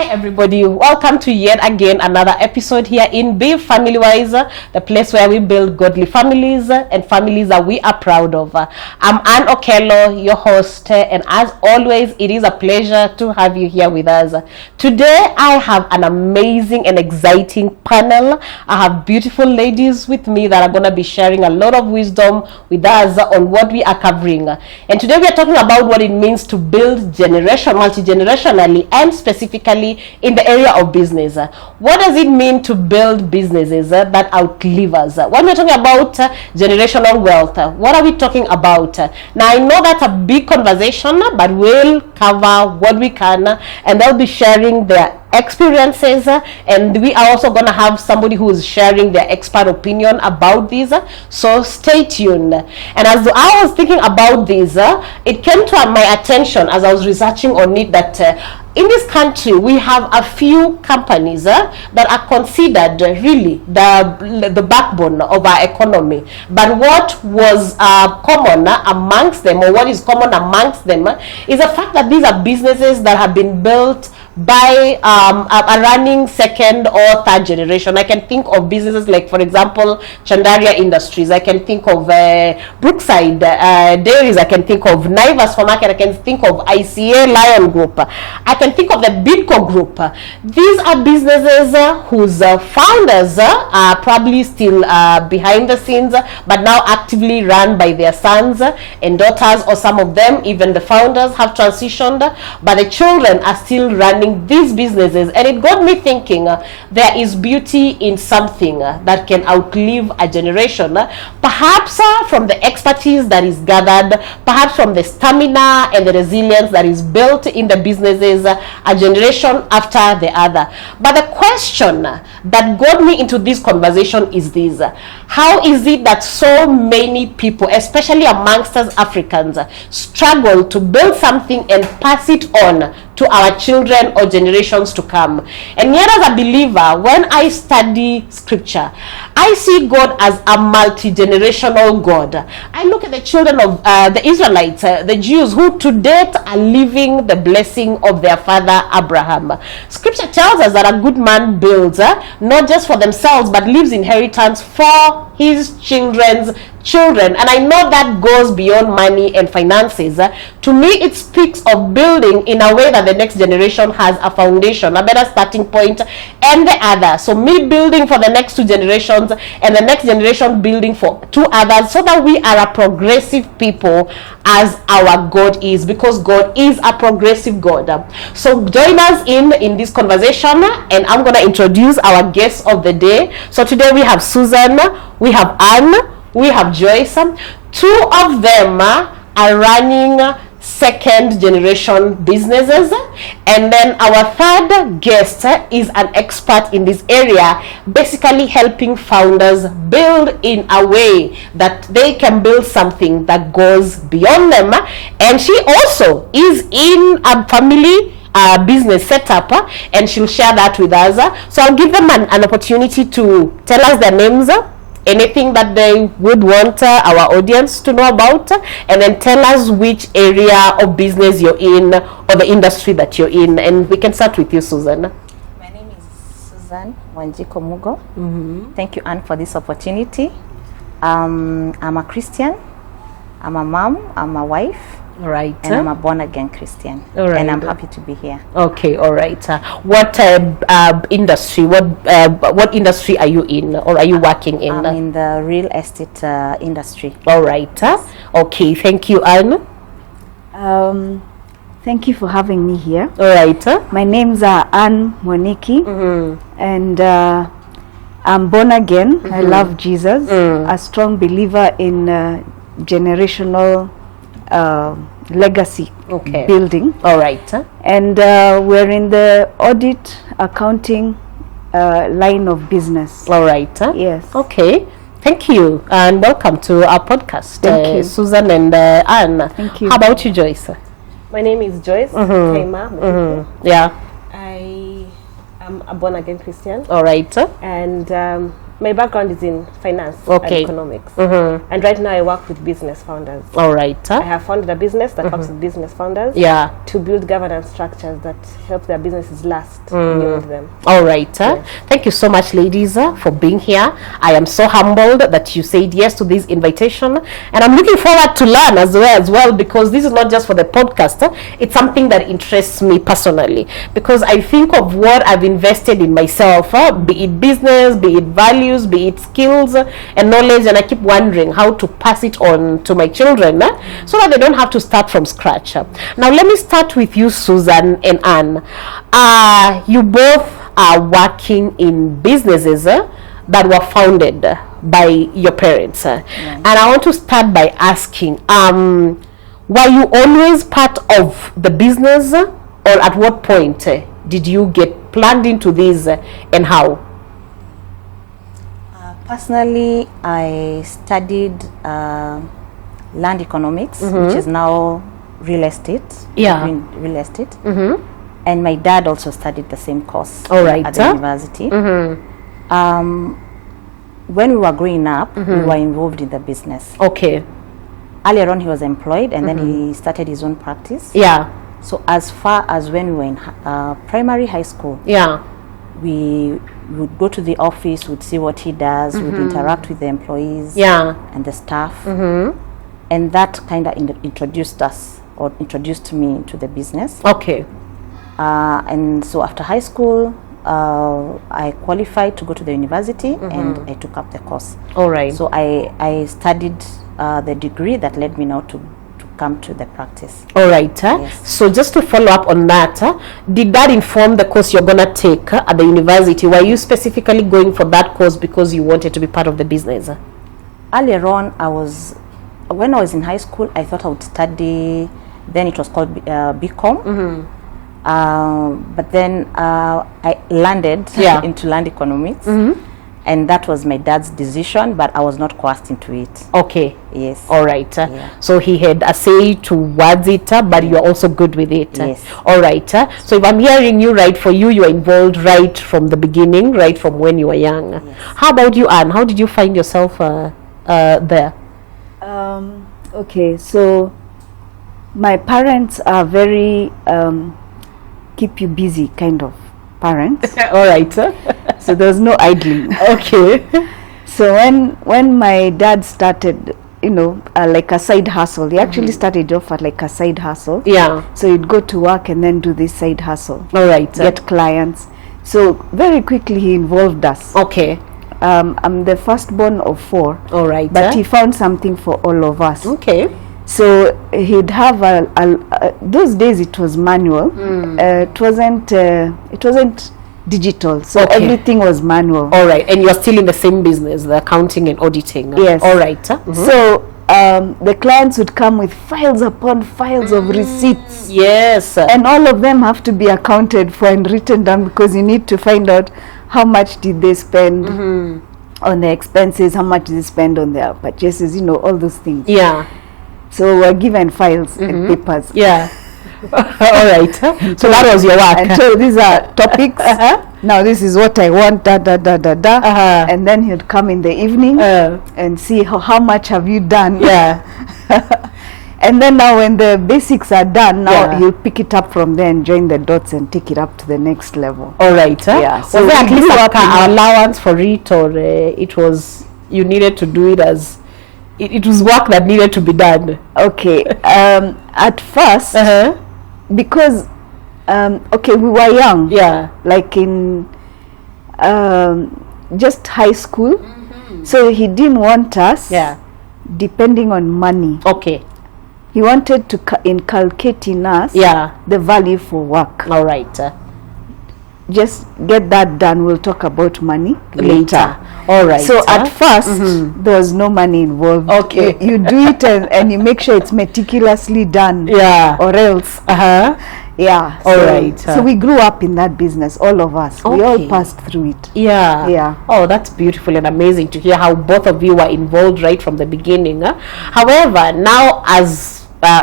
Hi everybody, welcome to yet again another episode here in Be Family Wise, the place where we build godly families and families that we are proud of. I'm Ann Okello, your host, and as always it is a pleasure to have you here with us. Today I have an amazing and exciting panel. I have beautiful ladies with me that are going to be sharing a lot of wisdom with us on what we are covering. And today we are talking about what it means to build multi-generationally and specifically in the area of business. What does it mean to build businesses that outlive us? When we're talking about generational wealth, what are we talking about? Now I know that's a big conversation, but we'll cover what we can, and they'll be sharing their experiences, and we are also going to have somebody who is sharing their expert opinion about this, so stay tuned. And as I was thinking about this, it came to my attention as I was researching on it that in this country we have a few companies that are considered really the backbone of our economy, but what was common amongst them, or what is common amongst them, is the fact that these are businesses that have been built by a running second or third generation. I can think of businesses like, for example, Chandaria Industries. I can think of Brookside Dairies. I can think of Naivas for Market. I can think of ICA Lion Group. I can think of the Bidco Group. These are businesses whose founders are probably still behind the scenes, but now actively run by their sons and daughters, or some of them, even the founders, have transitioned, but the children are still running these businesses. And it got me thinking, there is beauty in something that can outlive a generation, perhaps from the expertise that is gathered, perhaps from the stamina and the resilience that is built in the businesses, a generation after the other. But the question that got me into this conversation is this: how is it that so many people, especially amongst us Africans, struggle to build something and pass it on to our children or generations to come? And yet, as a believer, when I study scripture, I see God as a multi-generational God. I look at the children of the Israelites, the Jews, who to date are living the blessing of their father Abraham. Scripture tells us that a good man builds not just for themselves, but leaves inheritance for his children's children. And I know that goes beyond money and finances. To me, it speaks of building in a way that the next generation has a foundation, a better starting point, and the other. So me building for the next two generations, and the next generation building for two others, so that we are a progressive people as our God is, because God is a progressive God. So join us in this conversation, and I'm going to introduce our guests of the day. So today we have Susan, we have Anne, we have Joyce. Two of them are running second generation businesses, and then our third guest is an expert in this area, basically helping founders build in a way that they can build something that goes beyond them. And she also is in a family business setup, and she'll share that with us. So I'll give them an opportunity to tell us their names, anything that they would want our audience to know about, and then tell us which area of business you're in, or the industry that you're in. And we can start with you, Susan. My name is Susan Wanjiko Mugo. Thank you, Anne, for this opportunity. I'm a Christian, I'm a mom, I'm a wife. All right. And I'm a born-again Christian. All right. And I'm happy to be here. Okay, all right. What industry, what industry are you in, or are you working in? I'm in the real estate industry. All right. Okay, thank you, Anne. Thank you for having me here. All right. My name's Anne Moniki, and I'm born again. I love Jesus. A strong believer in generational legacy building. All right. And we're in the audit accounting line of business. All right. Yes. Okay. Thank you, and welcome to our podcast. Thank you, Susan and Anne. Thank you. How about you, Joyce? My name is Joyce Kaima. Yeah. I am a born-again Christian. All right. And My background is in finance Okay. and economics. And right now I work with business founders. All right. I have founded a business that works with business founders Yeah. to build governance structures that help their businesses last beyond them. All right. Thank you so much, ladies, for being here. I am so humbled that you said yes to this invitation, and I'm looking forward to learn as well, because this is not just for the podcast. It's something that interests me personally, because I think of what I've invested in myself, be it business, be it values, be it skills and knowledge, and I keep wondering how to pass it on to my children so that they don't have to start from scratch. Now, let me start with you, Susan and Anne. You both are working in businesses that were founded by your parents. And I want to start by asking, were you always part of the business, or at what point did you get plugged into this, and how? Personally, I studied land economics, which is now real estate. Yeah. Real estate. And my dad also studied the same course All right. at the university. When we were growing up, we were involved in the business. Okay. Earlier on, he was employed, and then he started his own practice. Yeah. So as far as when we were in primary high school, Yeah. we would go to the office, would see what he does, would interact with the employees Yeah. and the staff. And that kind of introduced me to the business. Okay. And so after high school, I qualified to go to the university, and I took up the course. All right. So I studied the degree that led me now to come to the practice. All right. Yes. So just to follow up on that, did that inform the course you're gonna take at the university? Were you specifically going for that course because you wanted to be part of the business? Earlier on, when I was in high school, I thought I would study, then it was called BCom. But then I landed into land economics, and that was my dad's decision, but I was not coerced into it. Okay. Yes. All right. So he had a say towards it, but you're also good with it. Yes. All right. So if I'm hearing you right, for you, you're involved right from the beginning, right from when you were young. Yes. How about you, Anne? How did you find yourself there? Okay, so my parents are very keep you busy kind of parents. All right. So there's no idling. Okay. So when my dad started, like a side hustle, he actually started off at like a side hustle. Yeah. So he'd go to work and then do this side hustle. All right. Get clients. So very quickly he involved us. Okay. I'm the firstborn of 4. All right. But he found something for all of us. Okay. So he'd have those days it was manual. It wasn't digital. So Okay. everything was manual. All right. And you're still in the same business, the accounting and auditing. Yes. All right. So the clients would come with files upon files of receipts. Yes. And all of them have to be accounted for and written down, because you need to find out how much did they spend on their expenses, how much did they spend on their purchases, all those things. Yeah. So we're given files and papers. Yeah. All right. So that was your work. And so these are topics. Now this is what I want, and then he'd come in the evening and see how much have you done. Yeah. And then now when the basics are done, now he'll pick it up from there and join the dots and take it up to the next level. All right. Yeah. So was there at least an allowance for it, or it was you needed to do it as it was work that needed to be done? Okay. At first, because we were young. Yeah. Like in just high school. So he didn't want us depending on money. Okay. He wanted to inculcate in us the value for work. All right. Just get that done. We'll talk about money later. All right. So at first, there was no money involved. Okay. You do it and you make sure it's meticulously done. Yeah. Or else. Yeah. All right. So we grew up in that business, all of us. We all Okay. passed through it. Yeah. Yeah. Oh, that's beautiful and amazing to hear how both of you were involved right from the beginning. However, now as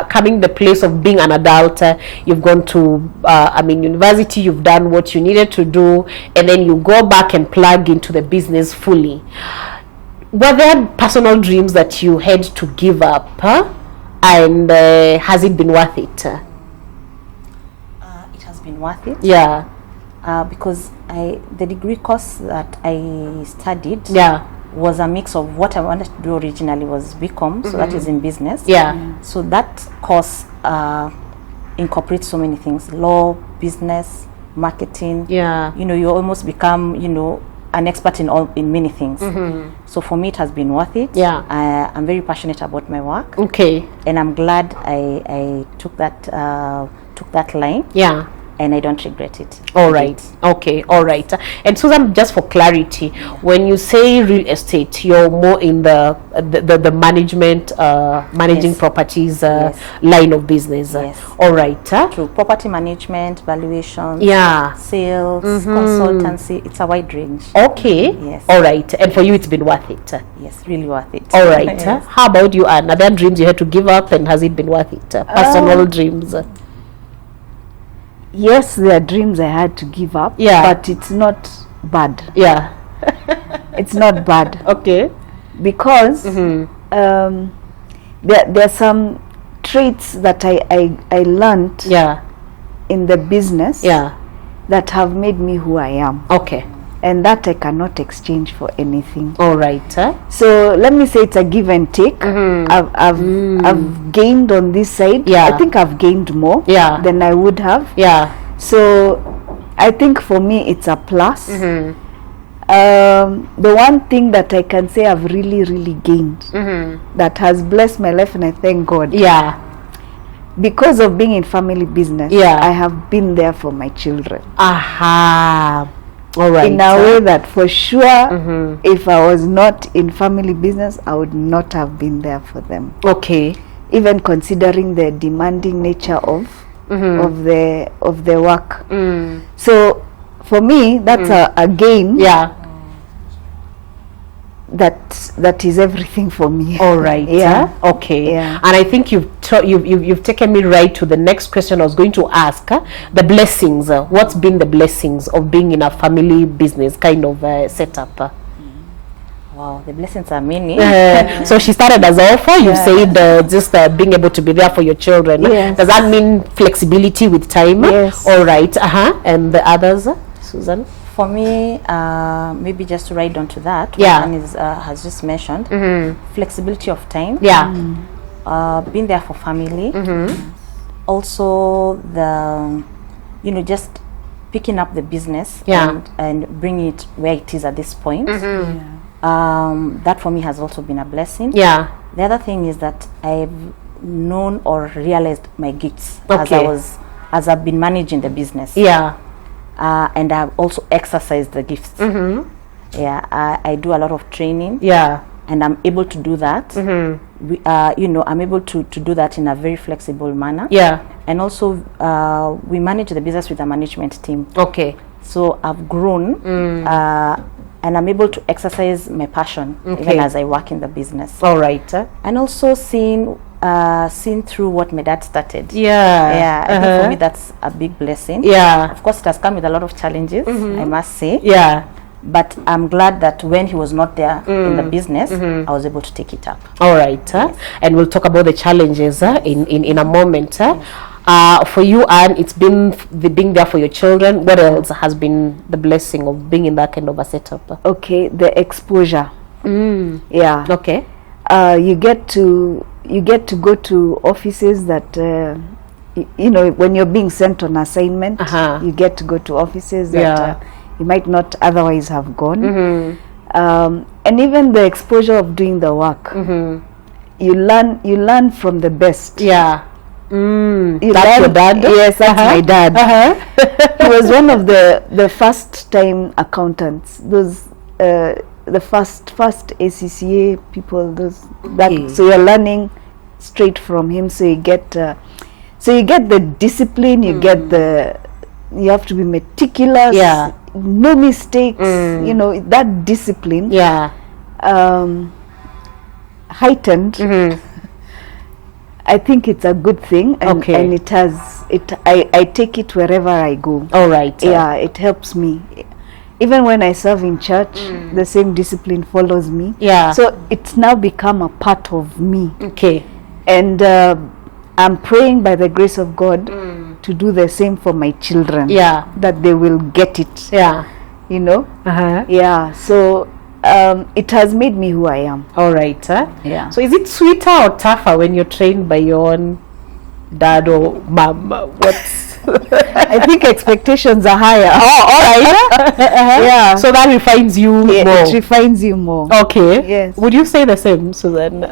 coming the place of being an adult, you've gone to university, you've done what you needed to do, and then you go back and plug into the business fully. Were there personal dreams that you had to give up, and has it been worth it? It has been worth it. Yeah. Because the degree course that I studied was a mix of what I wanted to do originally was BCom, so that is in business. Yeah. So that course incorporates so many things: law, business, marketing. Yeah. You almost become, an expert in many things. So for me, it has been worth it. Yeah. I'm very passionate about my work. Okay. And I'm glad I took that line. Yeah. And I don't regret it. All right. Okay. All right. And Susan, just for clarity, when you say real estate, you're more in the management, managing properties line of business. Yes. All right. True. Property management, valuation. Yeah. Sales, consultancy. It's a wide range. Okay. Yes. All right. And for you, it's been worth it. Yes, really worth it. All right. Yes. How about you, Anne? Are there dreams you had to give up, and has it been worth it? Personal dreams. Yes, there are dreams I had to give up. Yeah. But it's not bad. Yeah. It's not bad. Okay. Because there are some traits that I learned in the business that have made me who I am. Okay. And that I cannot exchange for anything. All right. So let me say it's a give and take. I've gained on this side. Yeah. I think I've gained more than I would have. Yeah. So I think for me it's a plus. The one thing that I can say I've really gained that has blessed my life, and I thank God. Yeah. Because of being in family business, I have been there for my children. Aha. All right. In a way that for sure, if I was not in family business, I would not have been there for them. Okay. Even considering the demanding nature of the work. So for me, that's a gain. Yeah. That is everything for me. All right. Yeah. Okay. Yeah. And I think you've taken me right to the next question I was going to ask. The blessings. What's been the blessings of being in a family business kind of setup? Wow, the blessings are many. So she started as orphan. You said just being able to be there for your children. Yes. Does that mean flexibility with time? Yes. All right. And the others, Susan? For me, maybe just to ride on to that, what Anne has just mentioned, flexibility of time. Yeah. Being there for family. Also, just picking up the business and bringing it where it is at this point. That for me has also been a blessing. Yeah. The other thing is that I've known or realized my gifts as I've been managing the business. Yeah. And I've also exercised the gifts. Yeah, I do a lot of training. Yeah. And I'm able to do that. I'm able to do that in a very flexible manner. Yeah. And also, we manage the business with a management team. Okay. So I've grown, and I'm able to exercise my passion even as I work in the business. All right. And also seen through what my dad started. Yeah. I think for me that's a big blessing. Yeah. Of course, it has come with a lot of challenges, I must say. Yeah. But I'm glad that when he was not there in the business, I was able to take it up. All right. And we'll talk about the challenges in a moment. For you, Anne, it's been being there for your children. What else has been the blessing of being in that kind of a setup? Okay, the exposure. Yeah. Okay. You get to go to offices that when you're being sent on assignment, you get to go to offices that you might not otherwise have gone. And even the exposure of doing the work, you learn from the best. Yeah. That's your dad? Yes, that's my dad. He was one of the first time accountants. Those the first ACCA people. So you're learning straight from him. So you get the discipline. You get you have to be meticulous. Yeah. No mistakes. That discipline. Yeah. Heightened. I think it's a good thing, and, Okay. and it has it. I take it wherever I go. All right. Yeah, it helps me. Even when I serve in church, the same discipline follows me. Yeah. So it's now become a part of me, Okay. and I'm praying by the grace of God to do the same for my children. Yeah. That they will get it. Yeah. You know. Uh-huh. Yeah. So it has made me who I am. All right. Yeah. So is it sweeter or tougher when you're trained by your own dad or mom? What's I think expectations are higher. Oh, all right. Yeah. So that refines you Yeah, more. it refines you more. Okay. Yes. Would you say the same, Susan?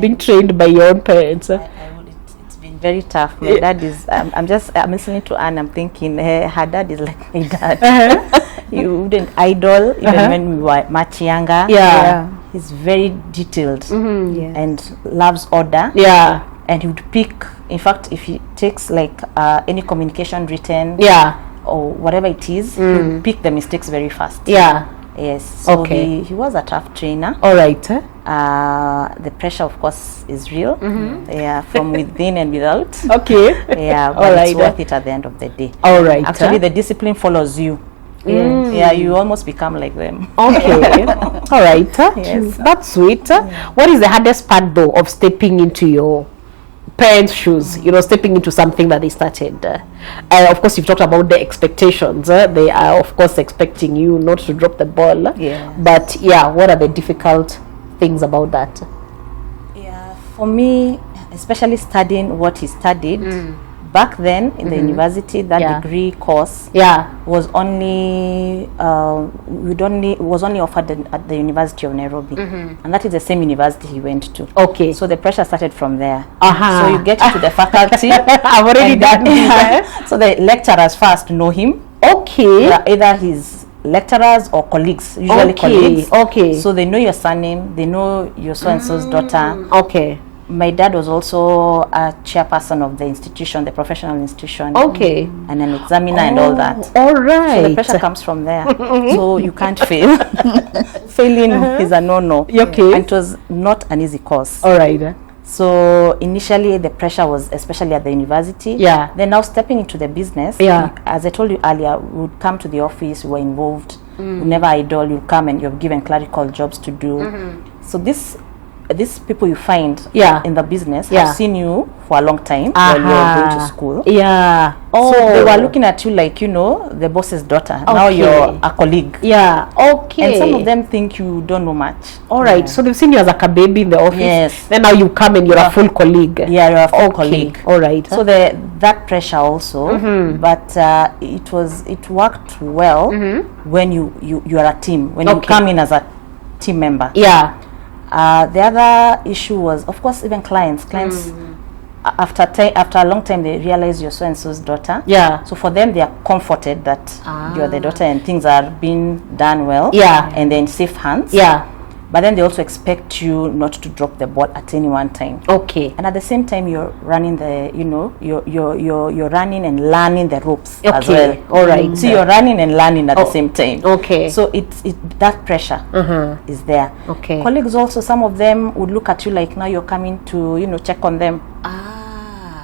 Being trained by your own parents? I would, it's been very tough. My dad is, I'm listening to Anne, I'm thinking, her dad is like my dad. You wouldn't idle, even when we were much younger. Yeah. He's very detailed Yes. and loves order. Yeah. And he would pick, in fact, if he takes like any communication written Yeah. or whatever it is, he would pick the mistakes very fast. Yeah. Yes. So Okay. he was a tough trainer. All right. The pressure, of course, is real. Yeah, from within and without. Okay. Yeah, but All it's right. worth it at the end of the day. All right. Actually, the discipline follows you. Yeah, you almost become like them. Okay. All right. Yes. That's sweet. What is the hardest part though of stepping into your parents' shoes? You know, stepping into something that they started. Of course, you've talked about the expectations. They are, of course, expecting you not to drop the ball. Yeah. But yeah, what are the difficult things about that? Yeah, for me, especially studying what he studied, back then in the university, that degree course Yeah. was only was only offered at the University of Nairobi, and that is the same university he went to. Okay. So the pressure started from there. Uh-huh. So you get into the faculty. I've already and done that- So the lecturers first know him. Okay. They're either his lecturers or colleagues, usually colleagues. Okay. So they know your surname, they know your so-and-so's daughter. Okay. My dad was also a chairperson of the institution, the professional institution. Okay. And an examiner and all that. All right. So the pressure comes from there. So you can't fail. Failing is a no-no. Okay. And it was not an easy course. All right. So initially the pressure was especially at the university. Yeah. Then now stepping into the business. Yeah. As I told you earlier, we would come to the office, we were involved. We never idle, you come and you're given clerical jobs to do. So these people you find in the business have seen you for a long time while you're going to school. Yeah. So they were looking at you like, you know, the boss's daughter. Now Okay. you're a colleague. Yeah. Okay. And some of them think you don't know much. All right. So they've seen you as like a baby in the office. Yes. Then now you come and you're a full colleague. Yeah, you're a full Okay. colleague. All right. So that pressure also, but it worked well when you are a team, when you come in as a team member. Yeah. The other issue was, of course, even clients. After a long time, they realize you're so and so's daughter. Yeah. So for them, they are comforted that you're the daughter and things are being done well. Yeah. And they're in safe hands. Yeah. But then they also expect you not to drop the ball at any one time. Okay. And at the same time, you're running you're running and learning the ropes as Okay. well. All right. So you're running and learning at the same time. Okay. So that pressure is there. Okay. Colleagues also, some of them would look at you like now you're coming to check on them.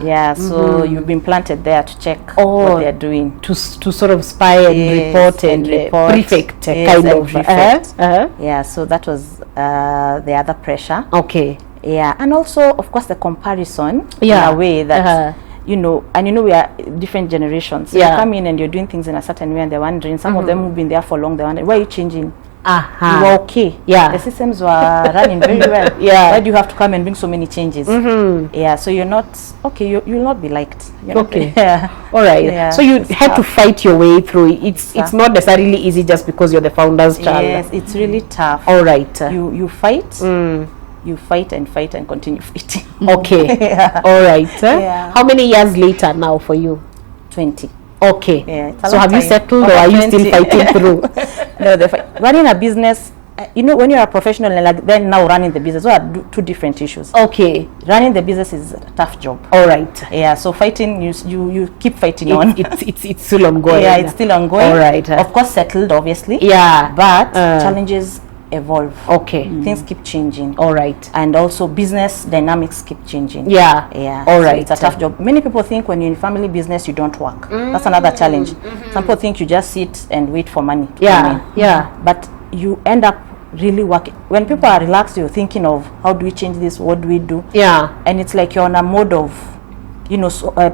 Yeah. So you've been planted there to check what they're doing. To sort of spy and report and prefect kind of. Prefect. Yeah. So that was the other pressure. Okay. Yeah, and also of course the comparison in Yeah. a way that we are different generations. So Yeah. you come in and you're doing things in a certain way and they're wondering, some of them who've been there for long, they're wondering, why are you changing? You were okay. Yeah. The systems were running very well. Yeah. Why do you have to come and bring so many changes? Yeah, so you're not okay, you'll not be liked. Okay. Yeah. All right. Yeah, So you it's had to tough. fight your way through it. It's not necessarily easy just because you're the founder's child. Yes, it's really tough. All right. You fight. You fight and continue fighting. Okay. Yeah. All right. Yeah. How many years later now for you? 20. Okay. Yeah, it's a So long have you time. settled Over or are you still 20. fighting through? No, running a business, when you're a professional and then now running the business, those are two different issues. Okay. Running the business is a tough job. All right. Yeah, so fighting, you keep fighting on. It's still ongoing. Yeah, it's still ongoing. All right. Of course, settled, obviously. Yeah. But challenges evolve. Okay. Things keep changing. All right. And also business dynamics keep changing. Yeah. Yeah. All So right. it's a tough job. Many people think when you're in family business, you don't work. That's another challenge. Some people think you just sit and wait for money to come in. Yeah. But you end up really working. When people are relaxed, you're thinking of how do we change this? What do we do? Yeah. And it's like you're on a mode of,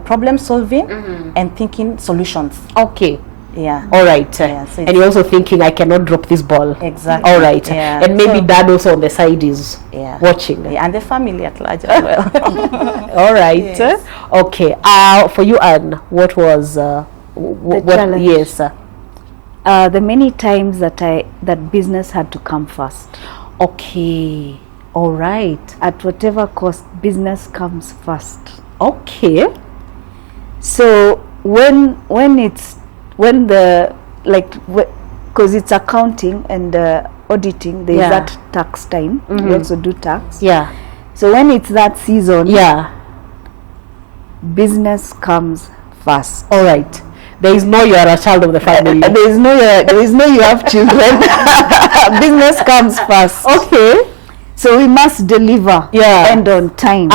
problem solving and thinking solutions. Okay. Yeah. All right. Yeah, so and you're also thinking, I cannot drop this ball. Exactly. All right. Yeah. And maybe So- dad also on the side is watching. Yeah, and the family at large as well. All right. Yes. Okay. For you, Anne, what was what? challenge. Yes. The many times that business had to come first. Okay. All right. At whatever cost, business comes first. Okay. So because it's accounting and auditing, there's that tax time. We also do tax. Yeah. So when it's that season, Yeah. business comes first. All right. There is no you are a child of the family. There is no you have children. Business comes first. Okay. So we must deliver and on time.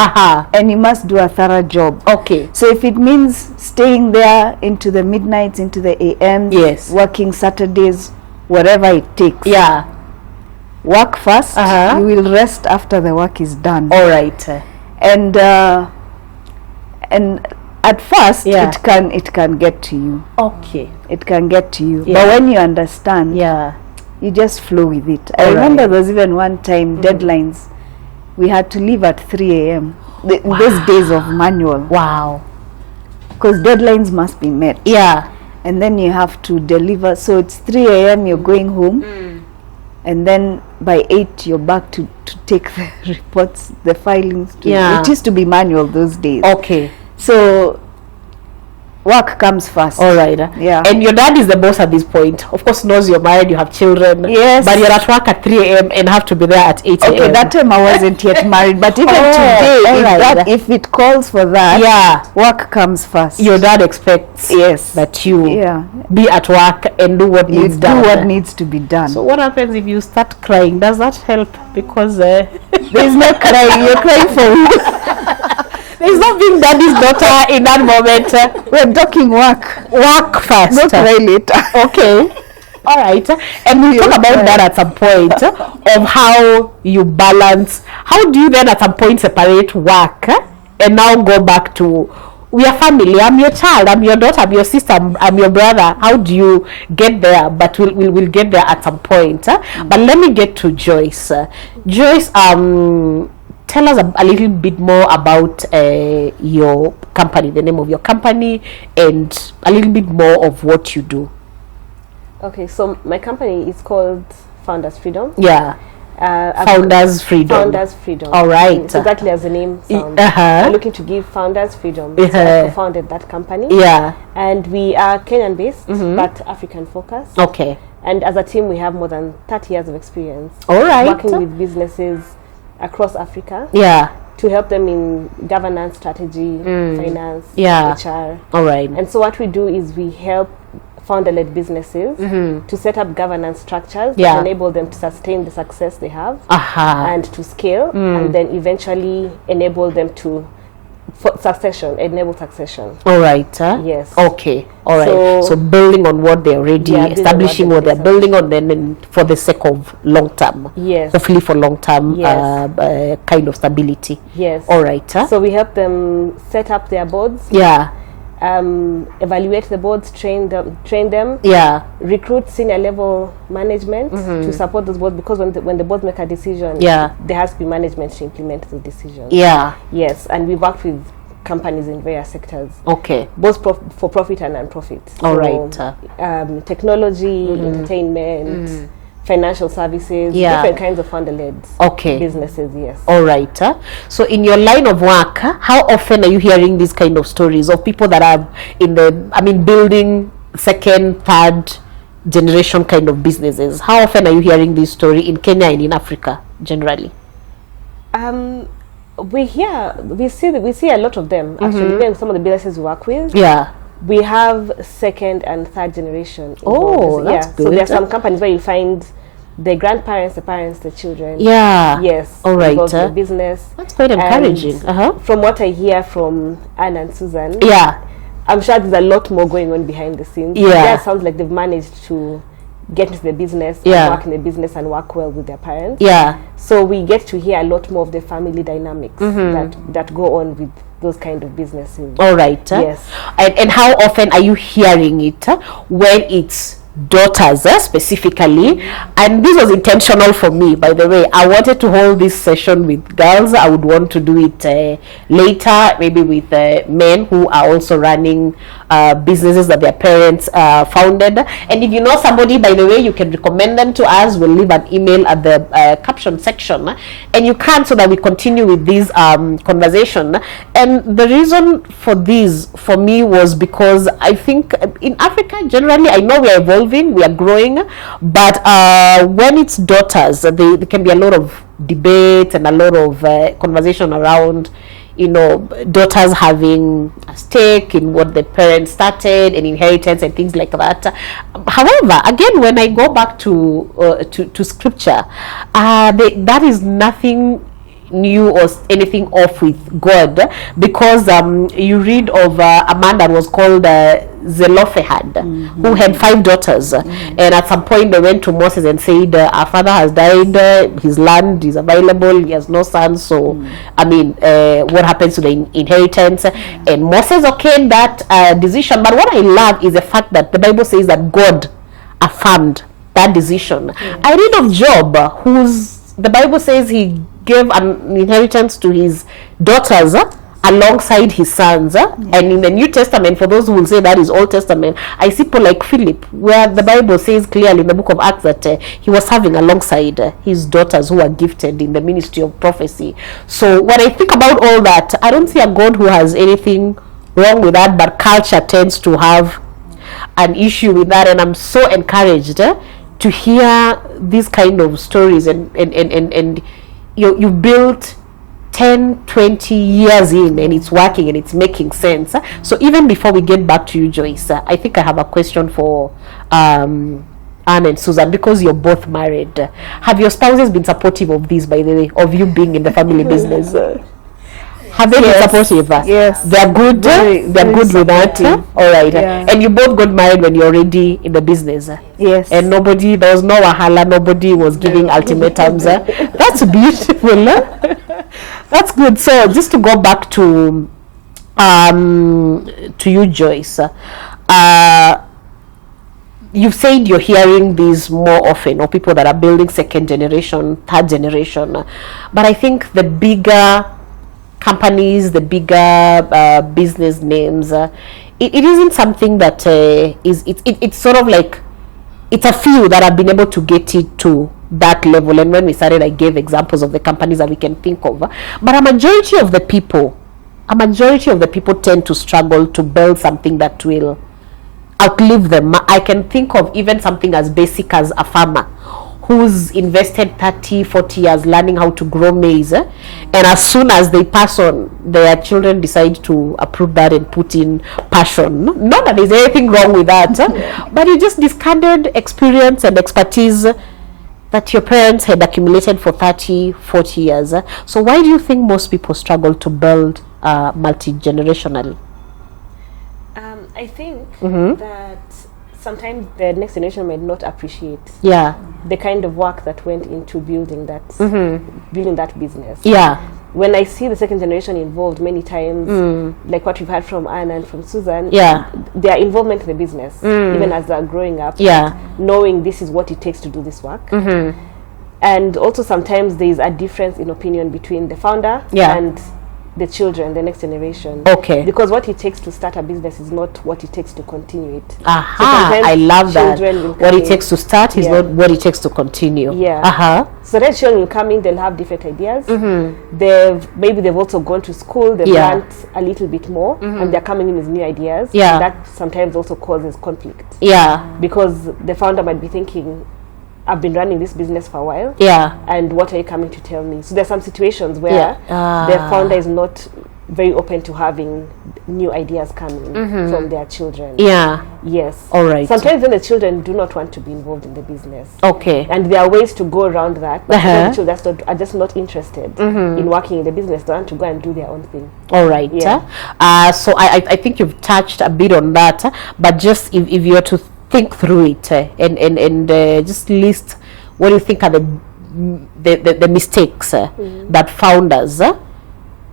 And you must do a thorough job. Okay. So if it means staying there into the midnights, into the AMs, Yes. working Saturdays, whatever it takes. Yeah. Work first. Uh-huh. You will rest after the work is done. All right. And at first Yeah. it can get to you. Okay. It can get to you. Yeah. But when you understand, Yeah. you just flow with it. I All remember right. there was even one time deadlines. We had to leave at 3 a.m. Those days of manual, Wow. because deadlines must be met. Yeah. And then you have to deliver. So it's 3 a.m. you're going home, and then by 8 you're back to take the reports, the filings. Yeah. It used to be manual those days. Okay. So work comes first. All right. Yeah. And your dad is the boss at this point. Of course, knows you're married, you have children. Yes. But you're at work at 3 a.m. and have to be there at 8 a.m. Okay, that time I wasn't yet married, but even Oh, today, all right. if it calls for that, Yeah. work comes first. Your dad expects Yes. that you Yeah. be at work and do what You needs do done. what needs to be done. So what happens if you start crying? Does that help? Because There's no crying. You're crying for who? there's not being daddy's daughter in that moment. We're talking work. Work first. Not cry later. Okay. All right. And we'll talk about that at some point of how you balance. How do you then at some point separate work and now go back to we are family. I'm your child. I'm your daughter. I'm your sister. I'm your brother. How do you get there? But we'll get there at some point. But let me get to Joyce. Joyce, tell us a little bit more about your company, the name of your company, and a little bit more of what you do. Okay, so my company is called Founders Freedom. Yeah. Founders Freedom. Founders Freedom. All right. It's exactly as the name sounds. Uh-huh. We're looking to give founders freedom. So Uh-huh. I co-founded that company. Yeah. And we are Kenyan-based, but African-focused. Okay. And as a team, we have more than 30 years of experience All right. working with businesses across Africa Yeah. to help them in governance, strategy, finance, Yeah. HR. All right. And so what we do is we help founder-led businesses to set up governance structures Yeah. that enable them to sustain the success they have Aha. and to scale, and then eventually enable them to enable succession. All right. Yes. Okay. All right. So building on what they're already Yeah, building establishing, what what they're they're building on, then for the sake of long term. Yes. Hopefully for long term Yes. kind of stability. Yes. All right. So we help them set up their boards, Yeah. evaluate the boards, train them, Yeah. recruit senior level management to support those boards, because when the boards make a decision, Yeah. there has to be management to implement the decision. Yeah. Yes, and we worked with companies in various sectors, Okay. both for profit and non-profit. All So, right. technology, entertainment, financial services, Yeah. different kinds of founder-led Okay. businesses. Yes. All right. So in your line of work, how often are you hearing these kind of stories of people that are building second, third generation kind of businesses? How often are you hearing this story in Kenya and in Africa generally? We see a lot of them actually. Even some of the businesses we work with, Yeah. we have second and third generation. Oh, involved. that's So there are good. some companies where you find the grandparents, the parents, the children. Yeah. Yes. All right. Involved in the business. That's quite encouraging. From what I hear from Anne and Susan, Yeah. I'm sure there's a lot more going on behind the scenes. Yeah. It sounds like they've managed to get into the business, Yeah. and work in the business and work well with their parents. Yeah. So we get to hear a lot more of the family dynamics that go on with those kind of businesses. All right. Yes. And how often are you hearing it when it's daughters specifically? And this was intentional for me, by the way. I wanted to hold this session with girls. I would want to do it later, maybe with men who are also running businesses that their parents founded. And if you know somebody, by the way, you can recommend them to us. We'll leave an email at the caption section, and you can, so that we continue with this conversation. And the reason for this for me was because I think in Africa generally, I know we are evolving, we are growing, but when it's daughters, there can be a lot of debate and a lot of conversation around, you know, daughters having a stake in what the parents started and inheritance and things like that. However, again, when I go back to scripture, that is nothing new or anything off with God, because you read of a man that was called Zelophehad, who had 5 daughters, and at some point they went to Moses and said, our father has died, his land is available, he has no sons, so I mean, what happens to the inheritance? And Moses okayed that decision. But what I love is the fact that the Bible says that God affirmed that decision. I read of Job, the Bible says he gave an inheritance to his daughters alongside his sons. And in the New Testament, for those who will say that is Old Testament, I see people like Philip, where the Bible says clearly in the book of Acts that he was serving alongside his daughters who are gifted in the ministry of prophecy. So when I think about all that, I don't see a God who has anything wrong with that, but culture tends to have an issue with that. And I'm so encouraged to hear these kind of stories, and you built 10, 20 years in, and it's working and it's making sense. So even before we get back to you, Joyce, I think I have a question for Anne and Susan, because you're both married. Have your spouses been supportive of this, by the way, of you being in the family business? Have they been supportive? Yes. They're good. They're good with that. All right. Yeah. And you both got married when you're already in the business. Yes. And there was no wahala. Nobody was giving ultimatums. That's beautiful. That's good. So just to go back to you, Joyce. You've said you're hearing these more often, or people that are building second generation, third generation. But I think the bigger companies, the bigger business names, it isn't something that it's sort of like, it's a few that have been able to get it to that level. And when we started, I gave examples of the companies that we can think of, but a majority of the people tend to struggle to build something that will outlive them. I can think of even something as basic as a farmer who's invested 30, 40 years learning how to grow maize, and as soon as they pass on, their children decide to uproot that and put in passion. Not that there's anything wrong with that, but you just discarded experience and expertise that your parents had accumulated for 30, 40 years. So why do you think most people struggle to build multi-generationally? I think that sometimes the next generation might not appreciate the kind of work that went into building that business. When I see the second generation involved many times, like what we've heard from Anna and from Susan, their involvement in the business, even as they're growing up, knowing this is what it takes to do this work. And also sometimes there's a difference in opinion between the founder and the children, the next generation. Okay. Because what it takes to start a business is not what it takes to continue it. I love that. What it takes to start is not what it takes to continue. So then children will come in, they'll have different ideas. They've also gone to school, they've learned a little bit more, and they're coming in with new ideas. And that sometimes also causes conflict. Because the founder might be thinking, I've been running this business for a while. And what are you coming to tell me? So there's some situations where the founder is not very open to having new ideas coming from their children. Yeah. Yes. All right. Sometimes then the children do not want to be involved in the business. Okay. And there are ways to go around that. But the children are just not interested in working in the business. They want to go and do their own thing. All right. Yeah. So I think you've touched a bit on that, but just if you were to think through it and just list what do you think are the mistakes that founders,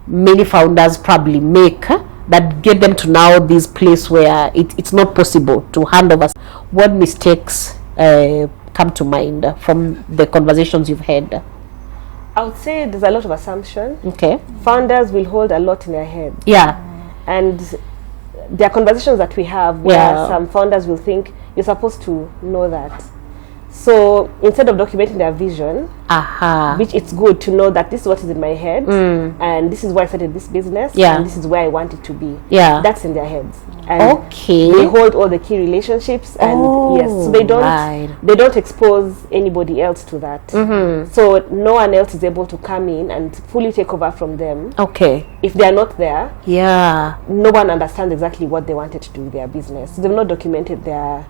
many founders probably make that get them to now this place where it's not possible to hand over. What mistakes come to mind from the conversations you've had? I would say there's a lot of assumption. Okay. Founders will hold a lot in their head. Yeah. And there are conversations that we have where some founders will think you're supposed to know that. So instead of documenting their vision, which it's good to know that this is what is in my head, and this is why I started this business, and this is where I want it to be. Yeah, that's in their heads. And they hold all the key relationships, and so they don't expose anybody else to that. So no one else is able to come in and fully take over from them. Okay, if they are not there, no one understands exactly what they wanted to do with their business. They've not documented their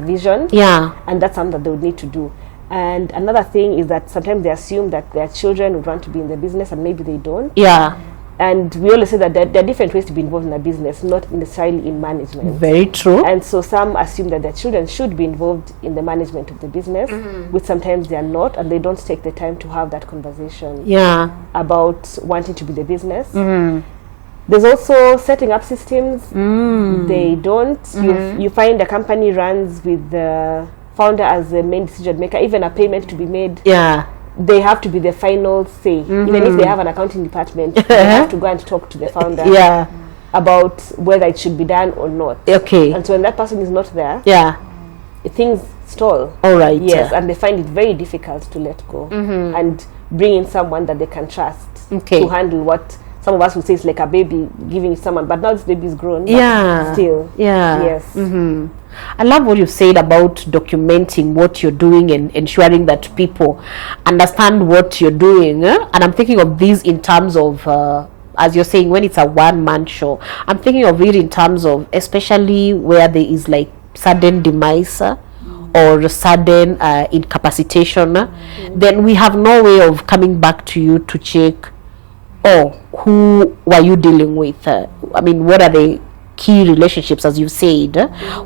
vision, and that's something that they would need to do. And another thing is that sometimes they assume that their children would want to be in the business, and maybe they don't. And we always say that there are different ways to be involved in a business, not necessarily in management. Very true. And so some assume that their children should be involved in the management of the business, which sometimes they are not, and they don't take the time to have that conversation about wanting to be the business. There's also setting up systems. They don't. You find a company runs with the founder as the main decision maker, even a payment to be made. They have to be the final say. Even if they have an accounting department, they have to go and talk to the founder about whether it should be done or not. Okay. And so when that person is not there, things stall. All right. Yes, and they find it very difficult to let go and bring in someone that they can trust to handle what some of us would say is like a baby giving someone, but now this baby is grown. Still. Yes. I love what you said about documenting what you're doing and ensuring that people understand what you're doing. And I'm thinking of these in terms of, as you're saying, when it's a one-man show, I'm thinking of it in terms of, especially where there is like sudden demise or sudden incapacitation, then we have no way of coming back to you to check, who were you dealing with? I mean, what are the key relationships, as you said?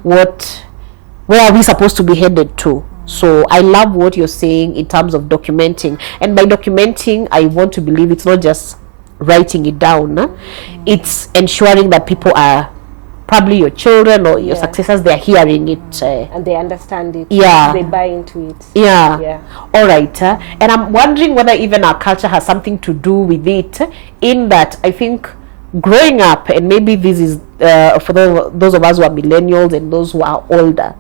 Where are we supposed to be headed to? So I love what you're saying in terms of documenting. And by documenting, I want to believe it's not just writing it down. It's ensuring that people are, probably your children or your successors, they're hearing it. And they understand it. They buy into it. All right. And I'm wondering whether even our culture has something to do with it, in that I think growing up, and maybe this is for those of us who are millennials and those who are older,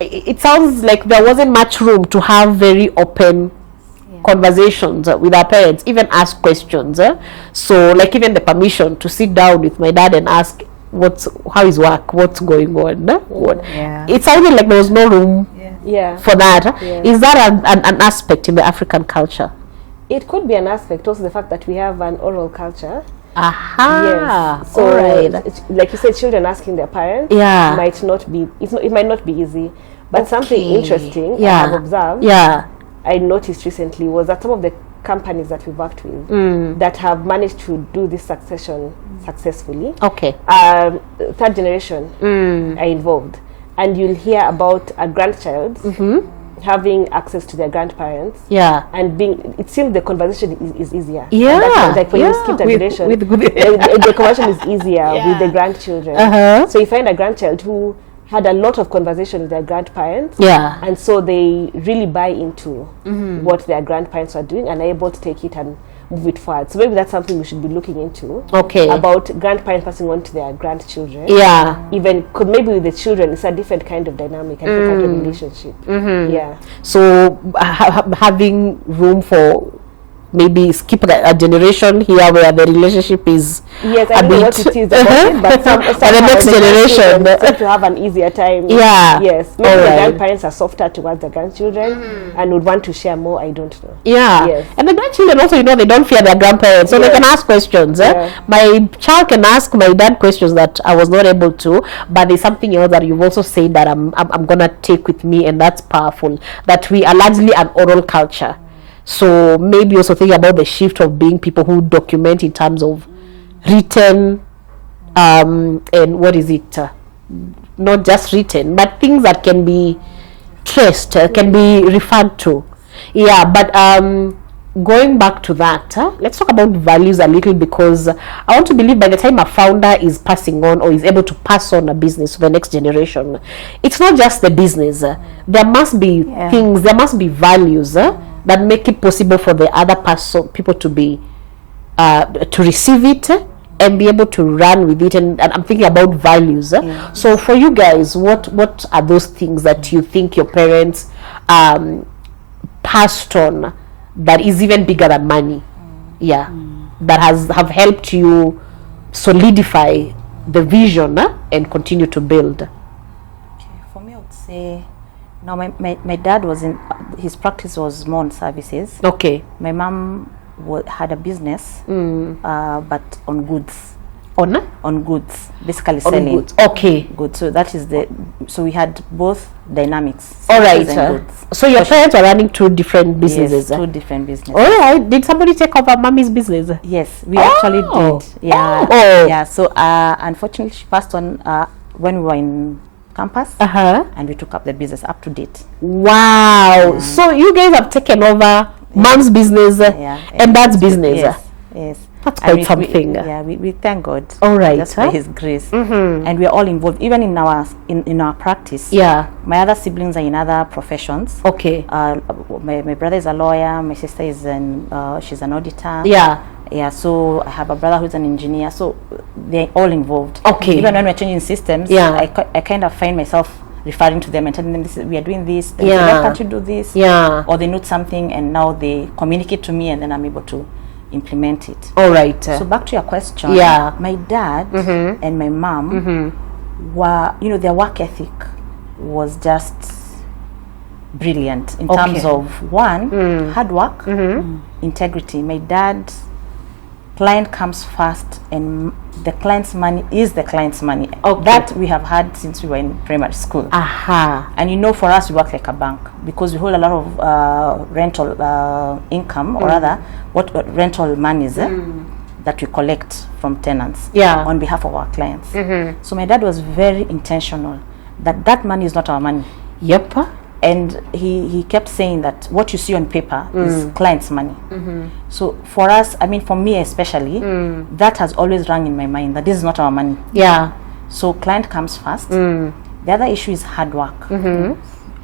it sounds like there wasn't much room to have very open conversations with our parents, even ask questions. So like even the permission to sit down with my dad and ask, how is work, what's going on, it sounded like there was no room for that. Is that an aspect in the African culture? It could be an aspect. Also the fact that we have an oral culture. Yes. So like you said, children asking their parents might not be, it might not be easy, but something interesting I have observed, I noticed recently, was that some of the companies that we've worked with that have managed to do this succession successfully, third generation are involved, and you'll hear about a grandchild having access to their grandparents, and it seems the conversation is easier. Like when you skip the generation, the conversation is easier with the grandchildren. So you find a grandchild who had a lot of conversation with their grandparents, and so they really buy into what their grandparents are doing and are able to take it and move it forward. So maybe that's something we should be looking into. About grandparents passing on to their grandchildren. Even could maybe with the children, it's a different kind of dynamic and different kind of relationship. So having room for maybe skip a generation here where the relationship is yes, I don't know what it is about it, but some the next generation seem to have an easier time. Yeah. Yes. Maybe the grandparents are softer towards the grandchildren and would want to share more. I don't know. Yeah. Yes. And the grandchildren also, they don't fear their grandparents, so they can ask questions. My child can ask my dad questions that I was not able to, but there's something else that you've also said that I'm gonna take with me, and that's powerful. That we are largely an oral culture. So maybe also think about the shift of being people who document in terms of written, and what is it? Not just written, but things that can be traced, can be referred to. Yeah, but going back to that, let's talk about values a little, because I want to believe by the time a founder is passing on or is able to pass on a business to the next generation, it's not just the business. There must be things, there must be values that make it possible for the other people to be to receive it and be able to run with it. And I'm thinking about values. So for you guys, what are those things that you think your parents passed on that is even bigger than money? That have helped you solidify the vision and continue to build. For me, I would say, no, my dad was in, his practice was more on services. Okay. My mom had a business, but on goods. On goods, basically selling. Goods. Okay. Goods. So that is so we had both dynamics. All right. So your parents are running two different businesses. Yes, two different businesses. All right. Did somebody take over mommy's business? Yes, we actually did. Yeah. Yeah. So unfortunately, she passed on when we were in campus, and we took up the business up to date. Wow. So you guys have taken over mom's business and dad's business. Yes. That's quite something. We thank God. All right. That's for His grace. And we are all involved, even in our practice. Yeah. My other siblings are in other professions. Okay. My brother is a lawyer. My sister is she's an auditor. Yeah. Yeah, so I have a brother who's an engineer, so they're all involved. Okay. Even when we're changing systems, I kind of find myself referring to them and telling them, we are doing this, they say, why can't you do this? Yeah. Or they note something and now they communicate to me and then I'm able to implement it. All right. So back to your question. Yeah. My dad and my mom were, their work ethic was just brilliant in terms of, one, hard work, integrity. My dad, client comes first and the client's money is the client's money. That we have had since we were in primary school. And for us, we work like a bank because we hold a lot of rental income, or rather what rental monies that we collect from tenants on behalf of our clients. So my dad was very intentional that money is not our money. Yep. And he kept saying that what you see on paper is clients' money. So for us, for me especially, that has always rung in my mind that this is not our money. Yeah. So client comes first. The other issue is hard work.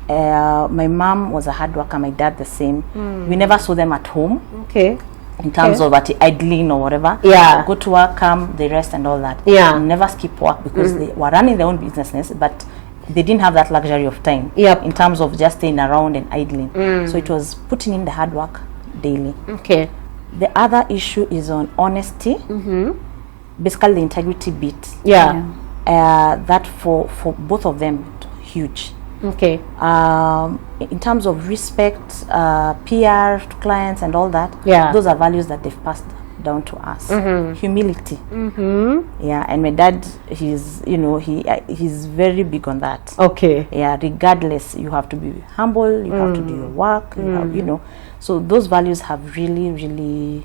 My mom was a hard worker, my dad the same. We never saw them at home. Okay. In terms of idling or whatever. Yeah. Go to work, come, they rest and all that. Yeah. Never skip work because they were running their own businesses, but they didn't have that luxury of time in terms of just staying around and idling. So it was putting in the hard work daily. Okay. The other issue is on honesty, basically the integrity bit. Yeah. That for both of them, huge. Okay. In terms of respect, PR to clients and all that, those are values that they've passed down to us. Humility. Yeah, and my dad, he's very big on that. Okay. Yeah, regardless, you have to be humble, you have to do your work, you have, so those values have really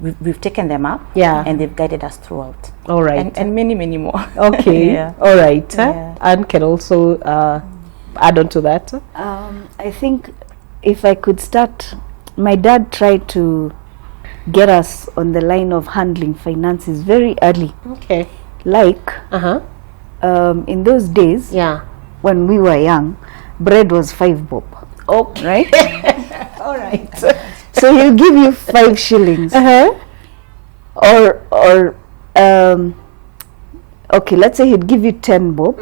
we've taken them up, and they've guided us throughout. All right. And many more. Okay. All right. Anne can also add on to that. I think if I could start, my dad tried to get us on the line of handling finances very early. Okay. Like, in those days, when we were young, bread was 5 bob. Okay. Right? All right. So he'll give you 5 shillings. Or okay, let's say he'd give you 10 bob,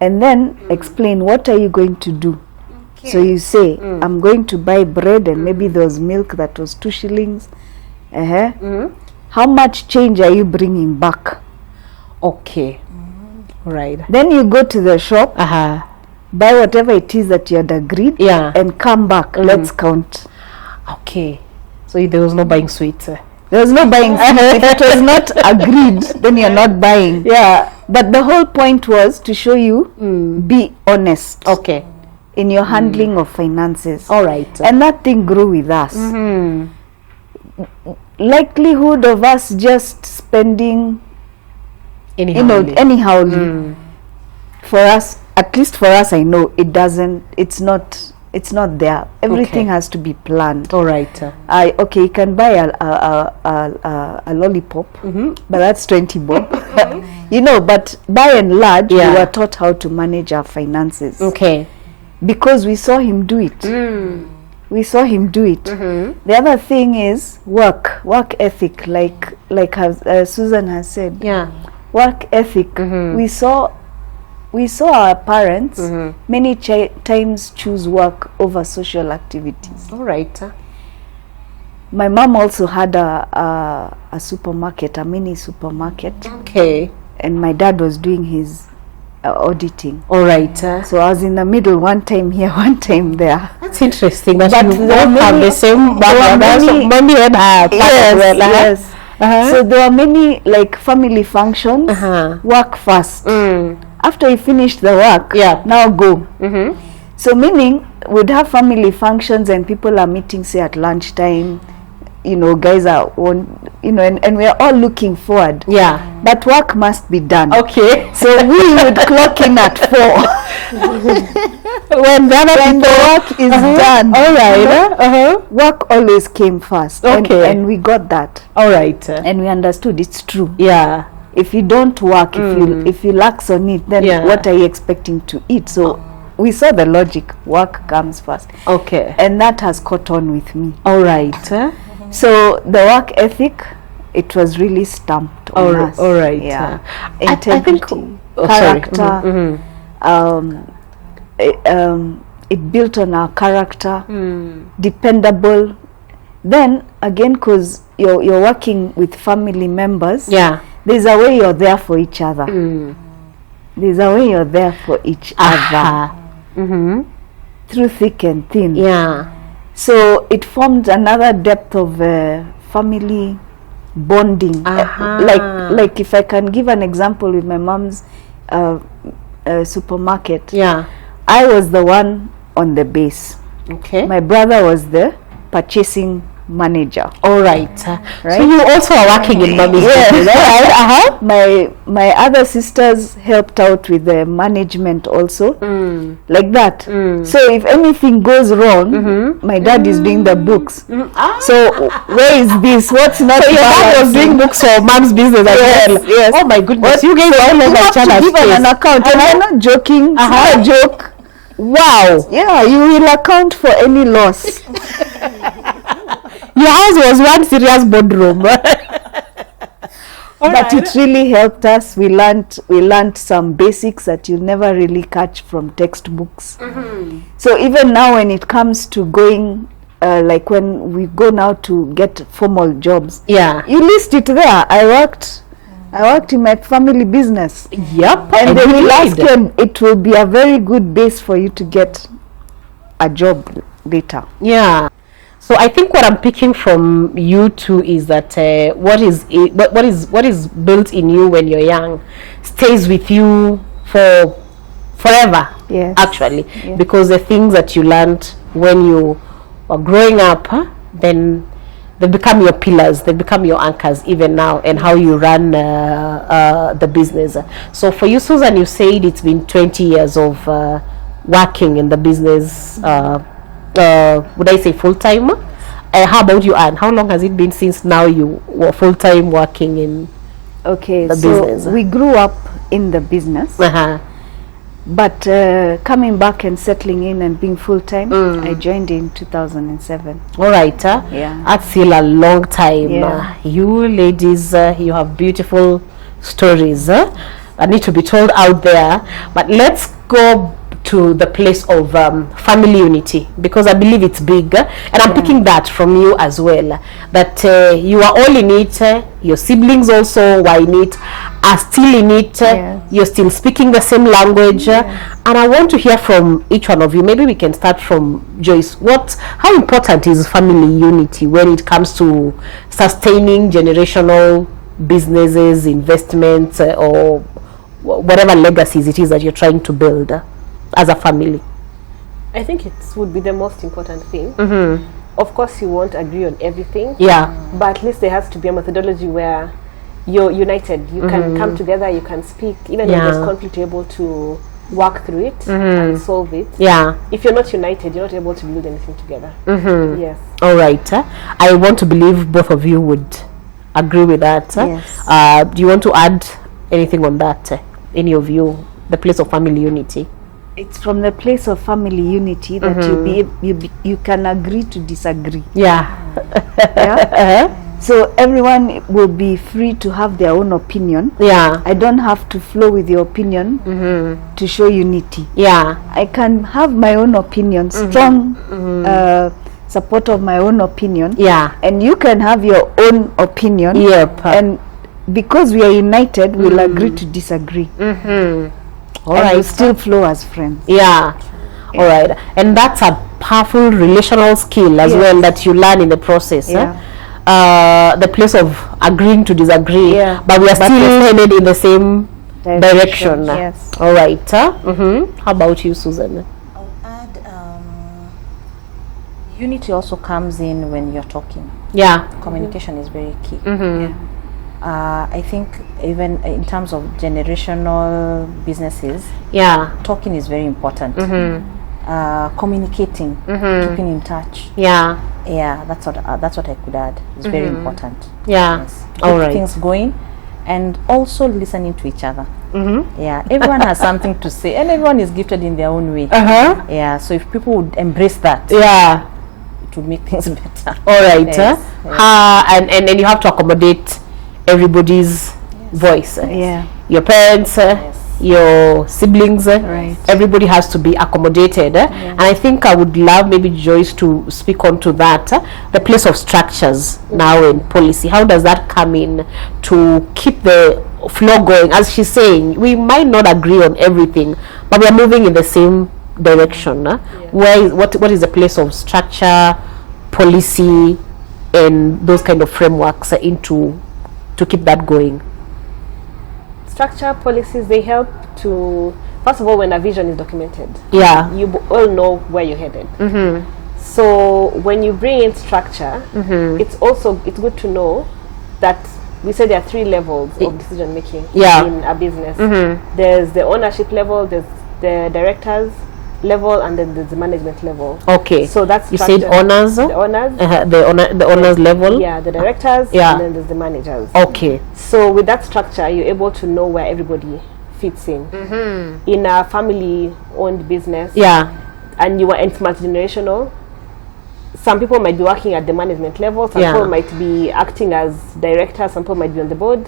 and then explain what are you going to do So you say, I'm going to buy bread, and maybe there was milk that was 2 shillings. How much change are you bringing back? Okay. Right. Then you go to the shop, buy whatever it is that you had agreed, and come back. Let's count. Okay. So there was no buying sweets. There was no buying sweets. If it was not agreed, then you're not buying. Yeah. But the whole point was to show you, be honest. Okay. In your handling of finances. All right. And that thing grew with us. Likelihood of us just spending anyhow. For us, at least for us, I know it's not there. Everything has to be planned. All right. You can buy a lollipop, but that's 20 bob. But by and large, we were taught how to manage our finances. Okay. Because we saw him do it. We saw him do it. The other thing is work ethic, like Susan has said. Yeah. Work ethic. We saw our parents many times choose work over social activities. All right. My mom also had a supermarket, a mini supermarket. Okay. And my dad was doing his auditing. All right. So I was in the middle, one time here, one time there. That's interesting. But you both have the same background. So mommy and I are yes. So there are many like family functions. Work first. After you finish the work, now go. So meaning we'd have family functions and people are meeting, say at lunchtime. Guys are on, and we are all looking forward. Yeah. But work must be done. Okay. So we would clock in at 4. when the work is done. All right. Work always came first. Okay. And we got that. All right. And we understood it's true. Yeah. If you don't work, if you lax on it, then what are you expecting to eat? So we saw the logic. Work comes first. Okay. And that has caught on with me. All right. So the work ethic, it was really stamped on us. All right. Yeah. Integrity, character. It built on our character. Dependable. Then again, because you're working with family members. Yeah. There's a way you're there for each other. There's a way you're there for each other. Through thick and thin. Yeah. So it formed another depth of family bonding. Like if I can give an example with my mom's supermarket. Yeah. I was the one on the base. Okay. My brother was the purchasing manager. All right. So you also are working in mommy's business, right? My other sisters helped out with the management also, like that. So if anything goes wrong, my dad is doing the books. So where is this? What's not? So your dad was doing books for mom's business as well. Yes. Oh my goodness! You guys all over each other's give an account. And I'm not joking. It's not a joke. Wow. Yeah, you will account for any loss. Your house was one serious boardroom. But it really helped us. We learned some basics that you never really catch from textbooks. So even now when it comes to going, like when we go now to get formal jobs, you list it there. I worked in my family business. Yep. And they will ask you, it will be a very good base for you to get a job later. Yeah. So I think what I'm picking from you two is that what is built in you when you're young stays with you for forever. Yes. Actually, because the things that you learned when you were growing up, then they become your pillars. They become your anchors even now, and how you run the business. So for you, Susan, you said it's been 20 years of working in the business. Would I say full-time? How about you, Anne? How long has it been since now you were full-time working in the business? We grew up in the business, but coming back and settling in and being full-time, I joined in 2007. All right. That's still a long time. You ladies, you have beautiful stories that need to be told out there. But let's go to the place of family unity, because I believe it's big, and I'm picking that from you as well, that you are all in it, your siblings also were in it, are still in it, you're still speaking the same language, and I want to hear from each one of you. Maybe we can start from Joyce. How important is family unity when it comes to sustaining generational businesses, investments, or whatever legacies it is that you're trying to build as a family? I think it would be the most important thing. Of course, you won't agree on everything. But at least there has to be a methodology where you're united. You can come together, you can speak. Even if there's conflict, you're able to work through it and solve it. If you're not united, you're not able to build anything together. Yes. All right. I want to believe both of you would agree with that. Yes. Do you want to add anything on that, in your view, the place of family unity? It's from the place of family unity that you can agree to disagree. So everyone will be free to have their own opinion. I don't have to flow with your opinion to show unity. I can have my own opinion, strong support of my own opinion. And you can have your own opinion. And because we are united, we'll agree to disagree. All right, we'll still flow as friends. All right, and that's a powerful relational skill as well that you learn in the process. The place of agreeing to disagree, but we are still headed in the same direction. All right. How about you, Susan? I'll add, unity also comes in when you're talking. Communication is very key. I think even in terms of generational businesses, talking is very important. Communicating, keeping in touch. That's what I could add. It's very important. Yes. To keep things going, and also listening to each other. Everyone has something to say, and everyone is gifted in their own way. So if people would embrace that, it would make things better. All right. And you have to accommodate everybody's voice. Your parents, your siblings, everybody has to be accommodated. And I think I would love maybe Joyce to speak on to that, the place of structures now in policy. How does that come in to keep the flow going? As she's saying, we might not agree on everything, but we are moving in the same direction. What is the place of structure, policy, and those kind of frameworks to keep that going? Structure, policies, they help to, first of all, when a vision is documented, you all know where you're headed. So when you bring in structure, it's good to know that we say there are 3 levels of decision making in a business. There's the ownership level, there's the directors level, and then there's the management level. So that's, you said owners, the owners level, the directors, and then there's the managers. So with that structure, you're able to know where everybody fits in. In a family owned business, and it's multi-generational, some people might be working at the management level, some people might be acting as directors, some people might be on the board,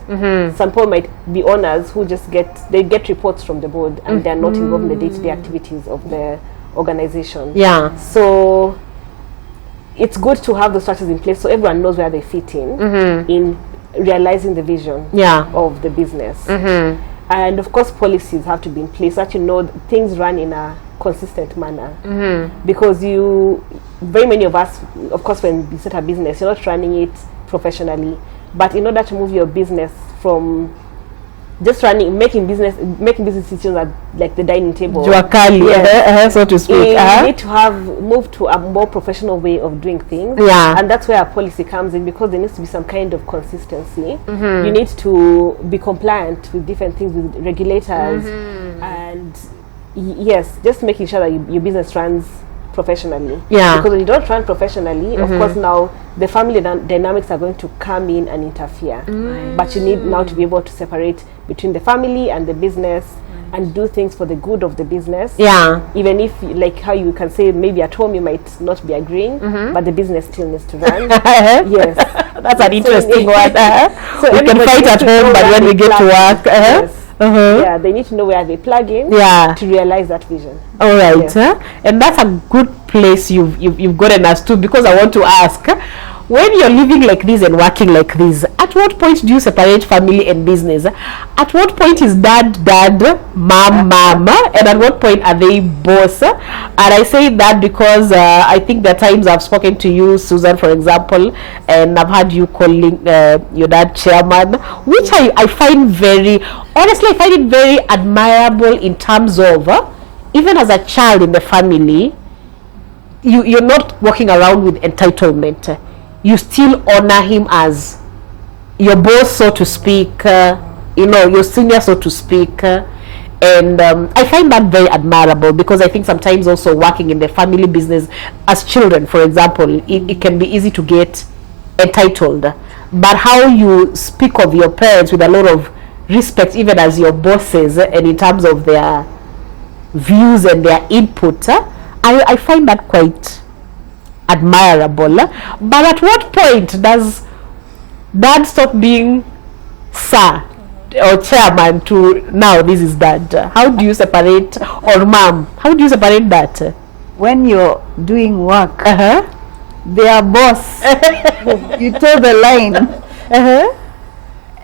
some people might be owners who just get reports from the board, and they're not involved in the day-to-day activities of the organization. So it's good to have those structures in place so everyone knows where they fit in realizing the vision of the business. And of course policies have to be in place so that things run in a consistent manner, because very many of us, of course, when you start a business, you're not running it professionally, but in order to move your business from just making business decisions at like the dining table, so to speak, you need to move to a more professional way of doing things, and that's where a policy comes in, because there needs to be some kind of consistency. You need to be compliant with different things, with regulators, and just making sure that your business runs professionally. Because when you don't run professionally, of course now the family dynamics are going to come in and interfere. But you need now to be able to separate between the family and the business and do things for the good of the business. Even if, like how you can say, maybe at home you might not be agreeing, but the business still needs to run. That's an interesting one. So we can fight at home, but when we get to work, Yeah, they need to know where they plug in to realize that vision. All right. And that's a good place you've gotten us to, because I want to ask, when you're living like this and working like this, at what point do you separate family and business? At what point is dad, mom, and at what point are they boss? And I say that because I think there are times I've spoken to you, Susan, for example, and I've had you calling your dad chairman, which I find honestly, I find it very admirable in terms of, even as a child in the family, you're not walking around with entitlement. You still honor him as your boss, so to speak, your senior, so to speak. And I find that very admirable, because I think sometimes also working in the family business as children, for example, it can be easy to get entitled. But how you speak of your parents with a lot of respect, even as your bosses, and in terms of their views and their input, I find that quite admirable. But at what point does dad stop being sir or chairman to now this is dad? How do you separate, or mom, how do you separate that? When you're doing work, they are boss. You toe the line.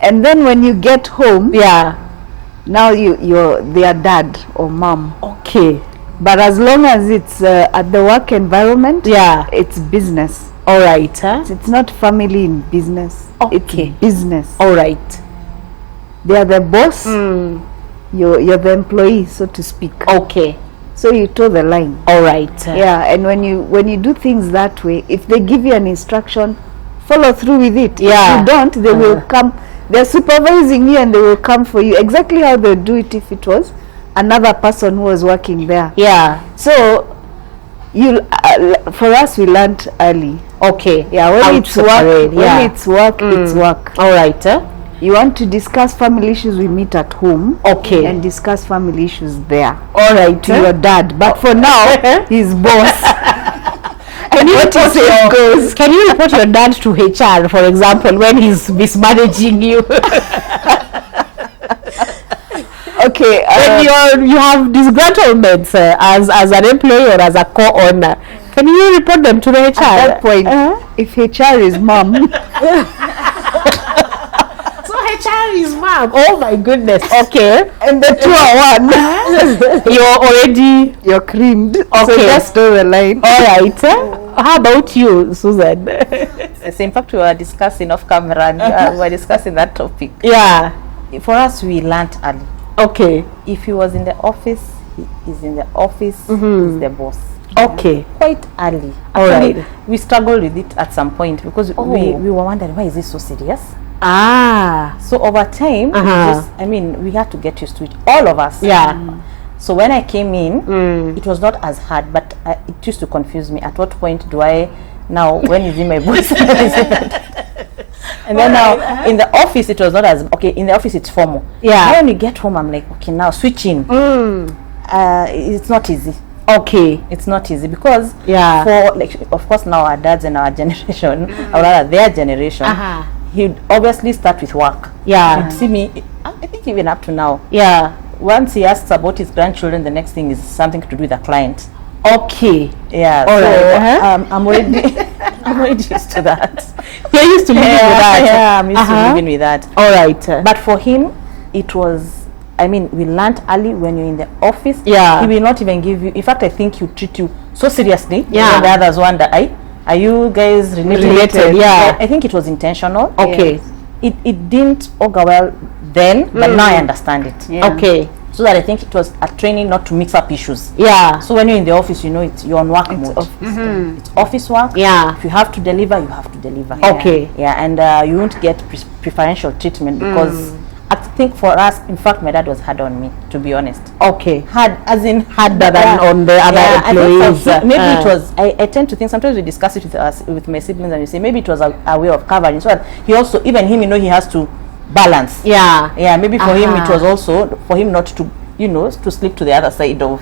And then when you get home, now you're their dad or mom. Okay. But as long as it's at the work environment, it's business. All right. It's not family in business. Okay. It's business. All right. They are the boss. You're the employee, so to speak. Okay. So you toe the line. All right. Yeah, and when you do things that way, if they give you an instruction, follow through with it. Yeah. If you don't, they will come. They're supervising you, and they will come for you. Exactly how they do it if it was another person who was working there. Yeah. So for us, we learned early. Okay. Yeah. When it's work, it's work. All right. You want to discuss family issues, we meet at home. Okay. And discuss family issues there. All right. To your dad. But for now, he's boss. Can you report your dad to HR, for example, when he's mismanaging you? Okay. When you have disgruntlements as an employee or as a co-owner, can you report them to the HR? At that point, if HR is mom. So HR is mom. Oh my goodness. Okay. And the two are one. You're creamed. Okay. So just toe the line. All right. How about you, Susan? In fact, we were discussing off camera, and we were discussing that topic. Yeah. For us, we learned early. Okay. If he was in the office, he's in the office, he's the boss. Okay. Quite early. All right. We struggled with it at some point, because we were wondering, why is this so serious? So over time, we had to get used to it. All of us. Yeah. So when I came in, it was not as hard, but it used to confuse me. At what point do I now, when is in my boss? And then now in the office it was not as in the office it's formal. Now when you get home, I'm like, okay, now switching. It's not easy. Okay. It's not easy, because for of course now our dads and our generation, or rather their generation, he'd obviously start with work. He'd see me, I think even up to now. Once he asks about his grandchildren, the next thing is something to do with a client. Okay. Yeah. All right. I'm already used to that. You're used to living with that. Yeah, I'm used to living with that. All right. But for him, it was, we learned early when you're in the office. Yeah. He will not even give you, in fact, I think he will treat you so seriously. Yeah. And the others wonder, are you guys related? Yeah. I think it was intentional. Okay. It didn't augur well then, but now I understand it. Yeah. Okay. So that I think it was a training not to mix up issues. Yeah. So when you're in the office, you're on work mode. It's office work. Yeah. If you have to deliver, you have to deliver. Okay. Yeah, and you won't get preferential treatment, because I think for us, in fact, my dad was hard on me, to be honest. Okay. Hard, as in harder than on the other employees. I think maybe it was. I tend to think sometimes we discuss it with my siblings, and we say maybe it was a way of covering. So that he also, even him, he has to balance. Yeah. Maybe for him it was also for him not to, to slip to the other side of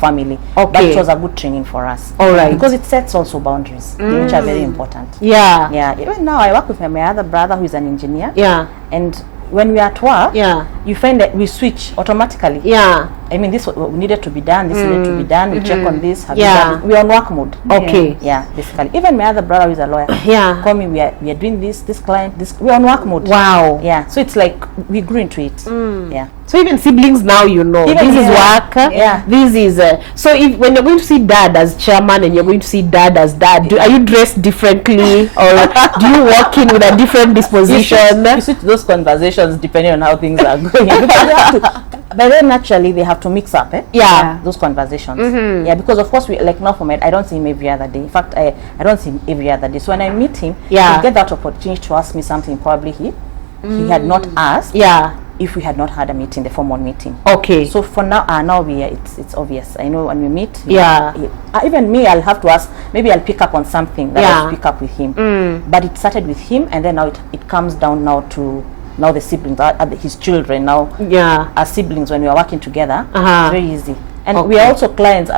family. Okay. But it was a good training for us. All right. Because it sets also boundaries, which are very important. Yeah. Even now I work with my other brother who is an engineer. Yeah. And when we are at work, Yeah. you find that we switch automatically. Yeah. I mean, this needed to be done, this needed to be done, we check on this, have you Yeah. done it? We're on work mode. Okay. Yeah, basically. Even my other brother who is a lawyer, Yeah. call me, we are doing this client, this, we're on work mode. Wow. Yeah, so it's like we grew into it. Yeah. So even siblings now, you know, Even, this is work. Yeah. This is so if when you're going to see dad as chairman and you're going to see dad as dad, are you dressed differently or do you walk in with a different disposition? You switch those conversations depending on how things are going. Because they have to, but then naturally they have to mix up, Yeah. those conversations. Yeah, because of course we like now for me, I don't see him every other day. In fact, I don't see him every other day. So when I meet him, Yeah. he get that opportunity to ask me something probably he had not asked. Yeah. If we had not had a meeting, the formal meeting. Okay. So for now, now it's obvious. I know when we meet. Yeah. Even me, I'll have to ask. Maybe I'll pick up on something that Yeah. I'll pick up with him. But it started with him, and then now it comes down now to now the siblings, his children now. Yeah. As siblings, when we are working together, Uh-huh. it's very easy. And we Okay. are also clients.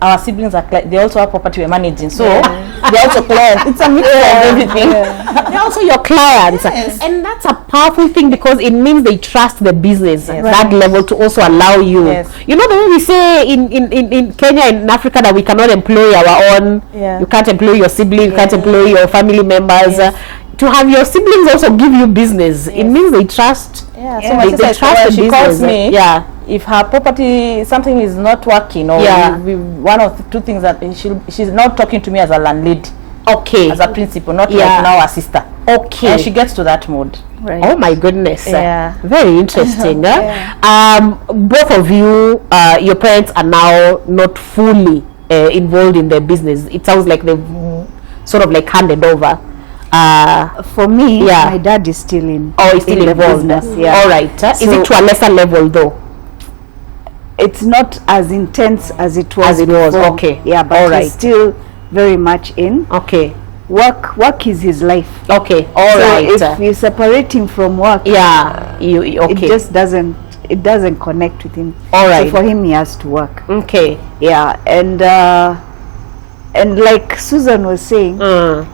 Our siblings are they also have property we're managing, so they're also clients. It's a mix of everything. They're also your clients, and that's a powerful thing because it means they trust the business Yes. that level to also allow you. Yes. You know the way we say in Kenya and in Africa that we cannot employ our own. Yeah. You can't employ your sibling. You can't employ your family members. Yes. To have your siblings also give you business, it means they trust. Yeah. So They, my they sister, trust when the she business. calls me, Yeah. if her property something is not working, or Yeah. one of the two things that she's not talking to me as a landlady, Okay. as a principal, not Yeah. like now a sister. Okay. And she gets to that mode. Right. Oh my goodness. Yeah. Very interesting. Both of you, your parents are now not fully involved in the business. It sounds like they've sort of like handed over. For me, Yeah. my dad is still in. Or is still in the involved. business, yeah. All right. Is So- it to a lesser level though? It's not as intense as it was. As it was, before. okay. Yeah, but All right. he's still very much in. Okay. Work is his life. Okay. All So right. if you separate him from work, Yeah. You okay. it just doesn't connect with him. All right. So for him, he has to work. Okay. Yeah, and like Susan was saying, I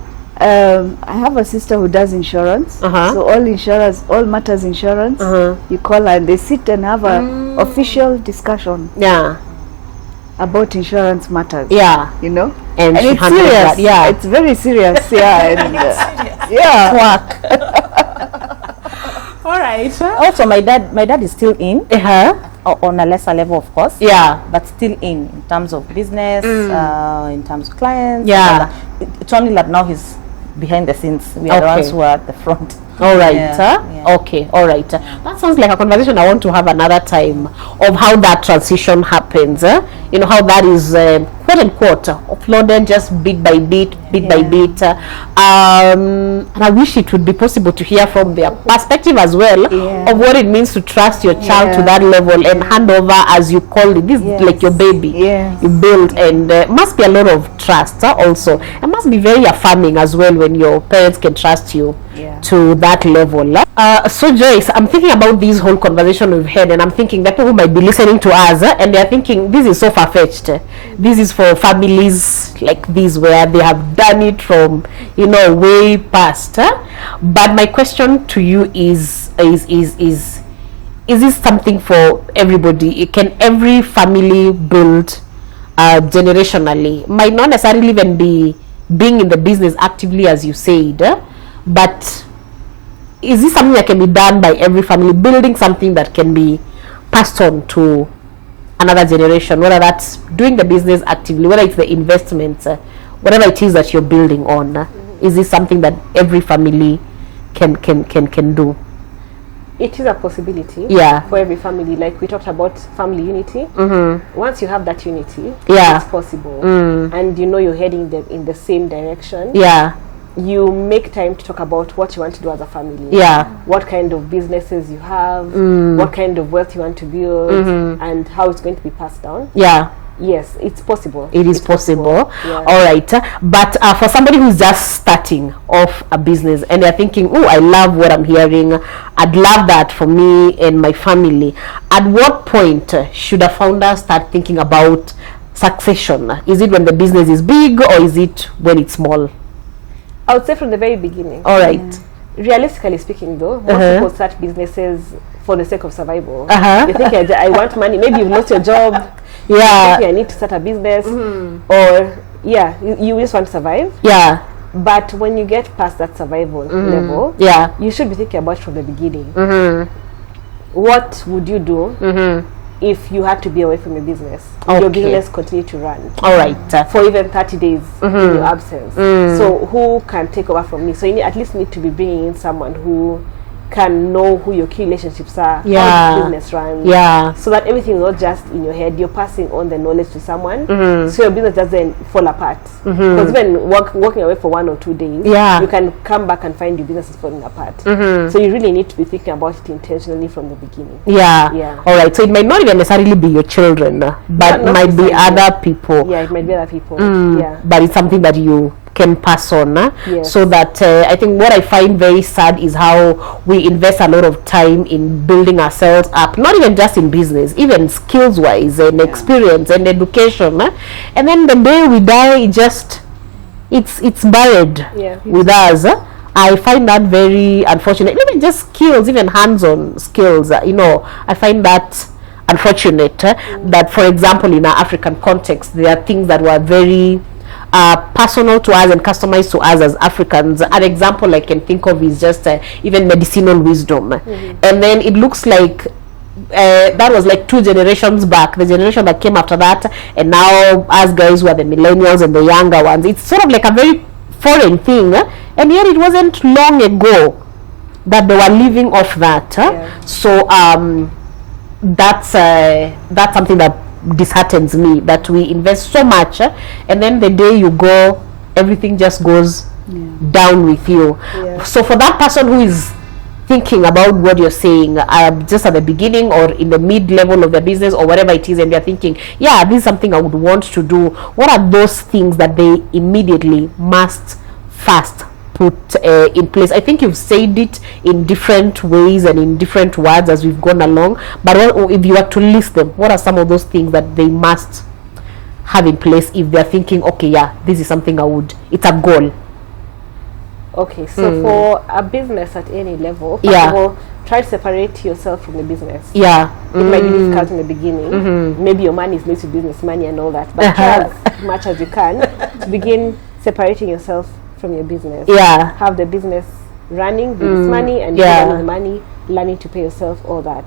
have a sister who does insurance. So all matters insurance. You call her and they sit and have a official discussion Yeah. about insurance matters. Yeah. You know, And she it's handles serious. that, yeah. It's very serious. Yeah, and yeah. All right. Also, my dad is still in, on a lesser level, of course. Yeah. But still in terms of business, in terms of clients. Yeah. It's only that now he's behind the scenes. We are the Okay. ones who are at the front. All right. Yeah. Okay. All right. That sounds like a conversation I want to have another time of how that transition happens. You know how that is quote unquote uploaded just bit by bit by bit. And I wish it would be possible to hear from their perspective as well of what it means to trust your child to that level and hand over, as you call it. This is like your baby. Yes. You build, and must be a lot of trust also. It must be very affirming as well when your parents can trust you to that level. So Joyce, I'm thinking about this whole conversation we've had, and I'm thinking that people might be listening to us and they're thinking this is so far-fetched. This is for families like this where they have done it from, you know, way past. But my question to you is this something for everybody? Can every family build generationally? Might not necessarily even be being in the business actively, as you said, but is this something that can be done by every family, building something that can be passed on to another generation, whether that's doing the business actively, whether it's the investments, whatever it is that you're building on? Is this something that every family can do? It is a possibility for every family. Like we talked about family unity. Once you have that unity, it's possible. And you know you're heading in the same direction. You make time to talk about what you want to do as a family. What kind of businesses you have, what kind of wealth you want to build, and how it's going to be passed down. Yes, it's possible. It is possible. All right. But for somebody who's just starting off a business and they're thinking, oh, I love what I'm hearing, I'd love that for me and my family, at what point should a founder start thinking about succession? Is it when the business is big, or is it when it's small? I would say from the very beginning. All right. realistically speaking, though, most people start businesses for the sake of survival. You think, I want money. Maybe you've lost your job. Yeah. I need to start a business. Or, you just want to survive. Yeah. But when you get past that survival level, you should be thinking about it from the beginning. What would you do if you had to be away from your business? Your business continue to run. All right. For even 30 days in your absence. So who can take over from me? So you at least need to be bringing in someone who can know who your key relationships are, how the business runs, so that everything is not just in your head. You're passing on the knowledge to someone, so your business doesn't fall apart. Because even working away for 1 or 2 days, you can come back and find your business is falling apart. So you really need to be thinking about it intentionally from the beginning. All right. So it might not even necessarily be your children, but it might be other people. It might be other people. But it's something that you can pass on, so that I think what I find very sad is how we invest a lot of time in building ourselves up, not even just in business, even skills wise and experience and education, and then the day we die, it's buried with us. I find that very unfortunate. Even just skills, even hands-on skills, I find that unfortunate that, for example, in our African context, there are things that were very personal to us and customized to us as Africans. An example I can think of is just even medicinal wisdom. And then it looks like that was like 2 generations back, the generation that came after that, and now us guys who are the millennials and the younger ones, it's sort of like a very foreign thing, and yet it wasn't long ago that they were living off that. So that's something that disheartens me, that we invest so much and then the day you go, everything just goes down with you. So for that person who is thinking about what you're saying, just at the beginning or in the mid-level of the business or whatever it is, and they're thinking, this is something I would want to do, what are those things that they immediately must first put in place? I think you've said it in different ways and in different words as we've gone along, but if you were to list them, what are some of those things that they must have in place if they're thinking, this is something it's a goal? Okay, so for a business at any level, first of all, try to separate yourself from the business. It might be difficult in the beginning. Maybe your money is linked to business money and all that, but try as much as you can to begin separating yourself from your business. Have the business running, business money, and running the money, learning to pay yourself, all that.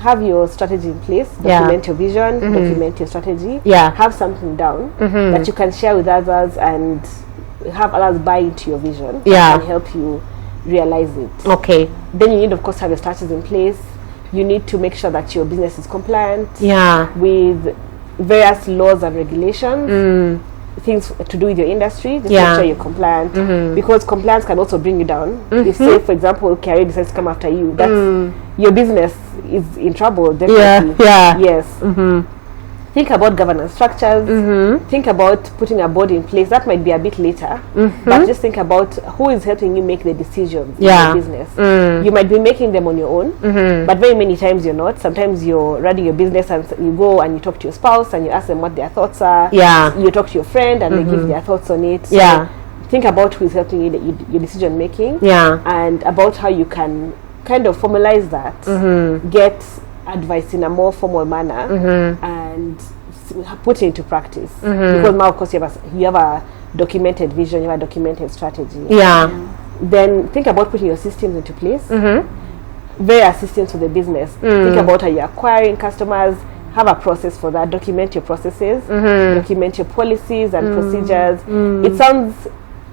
Have your strategy in place, document your vision, document your strategy, have something down that you can share with others and have others buy into your vision and help you realize it. Then you need, of course, have your strategies in place. You need to make sure that your business is compliant with various laws and regulations, things to do with your industry. Just make sure you're compliant, because compliance can also bring you down. If, say, for example, Carrie decides to come after you, that's your business is in trouble, definitely. Think about governance structures. Think about putting a board in place. That might be a bit later, but just think about who is helping you make the decisions in your business. You might be making them on your own, but very many times you're not. Sometimes you're running your business and you go and you talk to your spouse and you ask them what their thoughts are. You talk to your friend and they give their thoughts on it. So think about who is helping you your decision making, and about how you can kind of formalize that, get advice in a more formal manner, and put it into practice. Because now, of course, you have a documented vision, you have a documented strategy. Then think about putting your systems into place. Various systems for the business. Think about how you're acquiring customers. Have a process for that. Document your processes. Document your policies and procedures. It sounds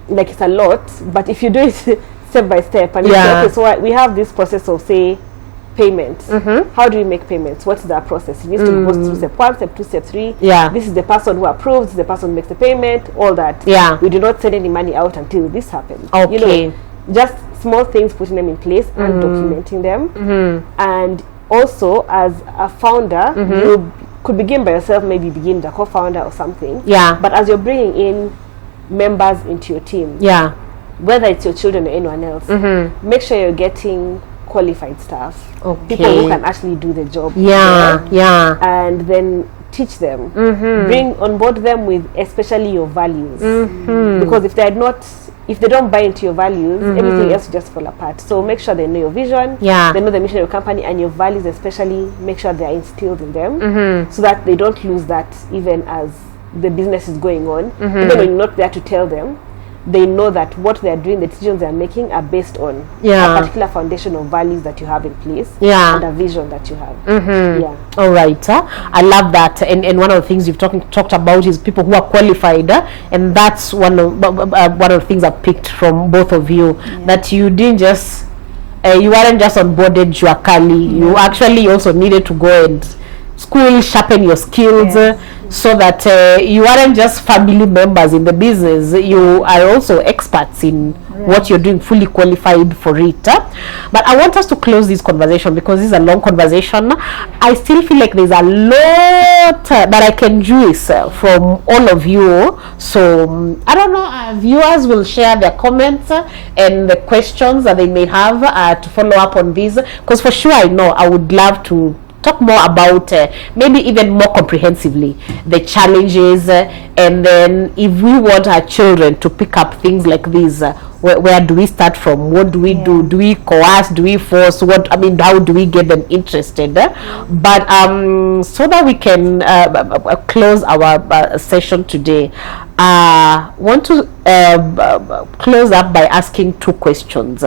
like it's a lot, but if you do it step by step, and you say, okay, so we have this process of, say, payment. How do we make payments? What's the process? It needs to go through step 1, step 2, step 3. This is the person who approves, this is the person who makes the payment, all that. We do not send any money out until this happens. Just small things, putting them in place and documenting them. And also, as a founder, you could begin by yourself, maybe begin with a co-founder or something. But as you're bringing in members into your team, whether it's your children or anyone else, make sure you're getting qualified staff, people who can actually do the job, and then teach them, bring on board them with especially your values, because if they're not if they don't buy into your values, everything else will just fall apart. So make sure they know your vision, they know the mission of your company, and your values especially, make sure they are instilled in them, so that they don't lose that even as the business is going on. Even when you're not there to tell them, they know that what they are doing, the decisions they are making, are based on a particular foundation of values that you have in place, and a vision that you have. All right. I love that. And one of the things you've talked about is people who are qualified, and that's one of the things I picked from both of you, that you didn't just you weren't just onboarded Juakali. You actually also needed to go and school, sharpen your skills, so that you aren't just family members in the business, you are also experts in what you're doing, fully qualified for it. But I want us to close this conversation because this is a long conversation. I still feel like there's a lot that I can juice from all of you. So I don't know, viewers will share their comments and the questions that they may have to follow up on this, because for sure I know I would love to talk more about maybe even more comprehensively the challenges, and then if we want our children to pick up things like these, where do we start from? What do we do? Do we coerce? Do we force? How do we get them interested? But so that we can close our session today, want to close up by asking two questions.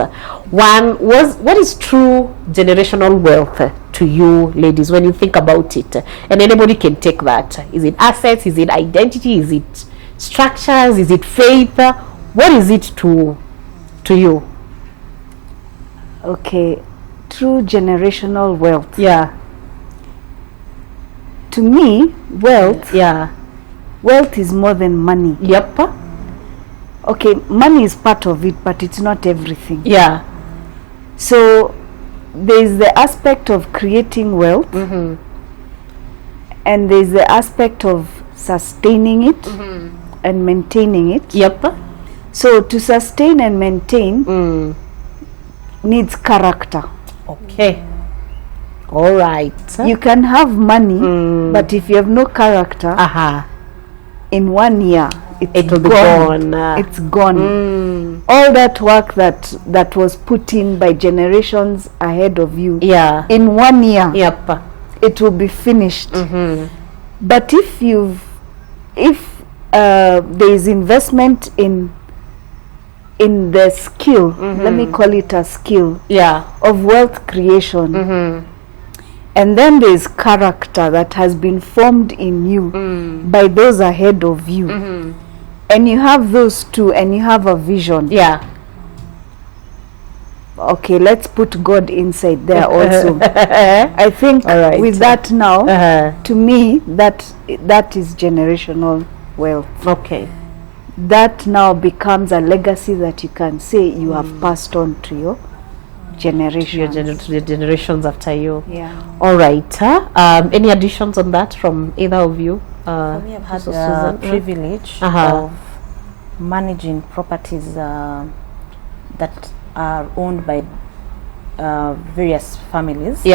One was, what is true generational wealth to you ladies when you think about it? And anybody can take that. Is it assets? Is it identity? Is it structures? Is it faith? What is it to you? Okay, true generational wealth. Yeah. To me, wealth. Yeah. Wealth is more than money. Yep. Okay, money is part of it, but it's not everything. Yeah. So there's the aspect of creating wealth, and there's the aspect of sustaining it and maintaining it. Yep. So to sustain and maintain needs character. Okay. All right. You can have money, but if you have no character, in 1 year it'll be gone. It's gone. All that work that was put in by generations ahead of you, in 1 year, it will be finished. But if there is investment in the skill, let me call it a skill, of wealth creation, and then there is character that has been formed in you by those ahead of you, and you have those two, and you have a vision. Okay, let's put God inside there also. I think with that now, to me, that is generational wealth. Okay. That now becomes a legacy that you can say you have passed on to your generations. To the generations after you. All right. Any additions on that from either of you? For me, I've had the privilege of managing properties that are owned by various families.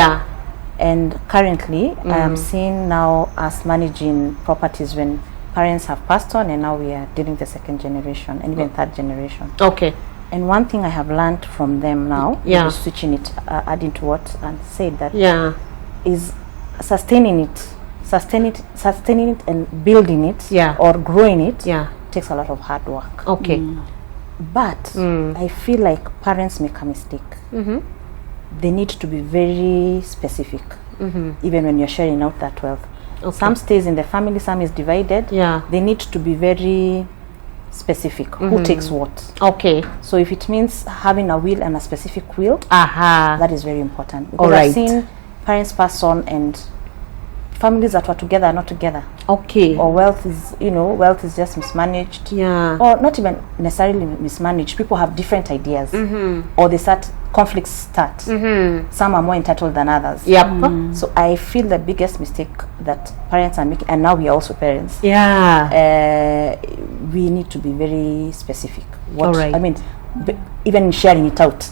And currently, I am seeing now us managing properties when parents have passed on, and now we are dealing with the second generation and even third generation. Okay. And one thing I have learned from them now, just switching it, adding to what and said that, is sustaining it and building it, or growing it, takes a lot of hard work. Okay. But I feel like parents make a mistake. They need to be very specific, even when you're sharing out that wealth. Some stays in the family, some is divided. They need to be very specific. Who takes what? Okay. So if it means having a will and a specific will, that is very important. Because I've seen parents pass on and families that were together are not together. Okay. Or wealth is just mismanaged. Or not even necessarily mismanaged. People have different ideas. Or conflicts start. Some are more entitled than others. So I feel the biggest mistake that parents are making, and now we are also parents. We need to be very specific. I mean, even in sharing it out.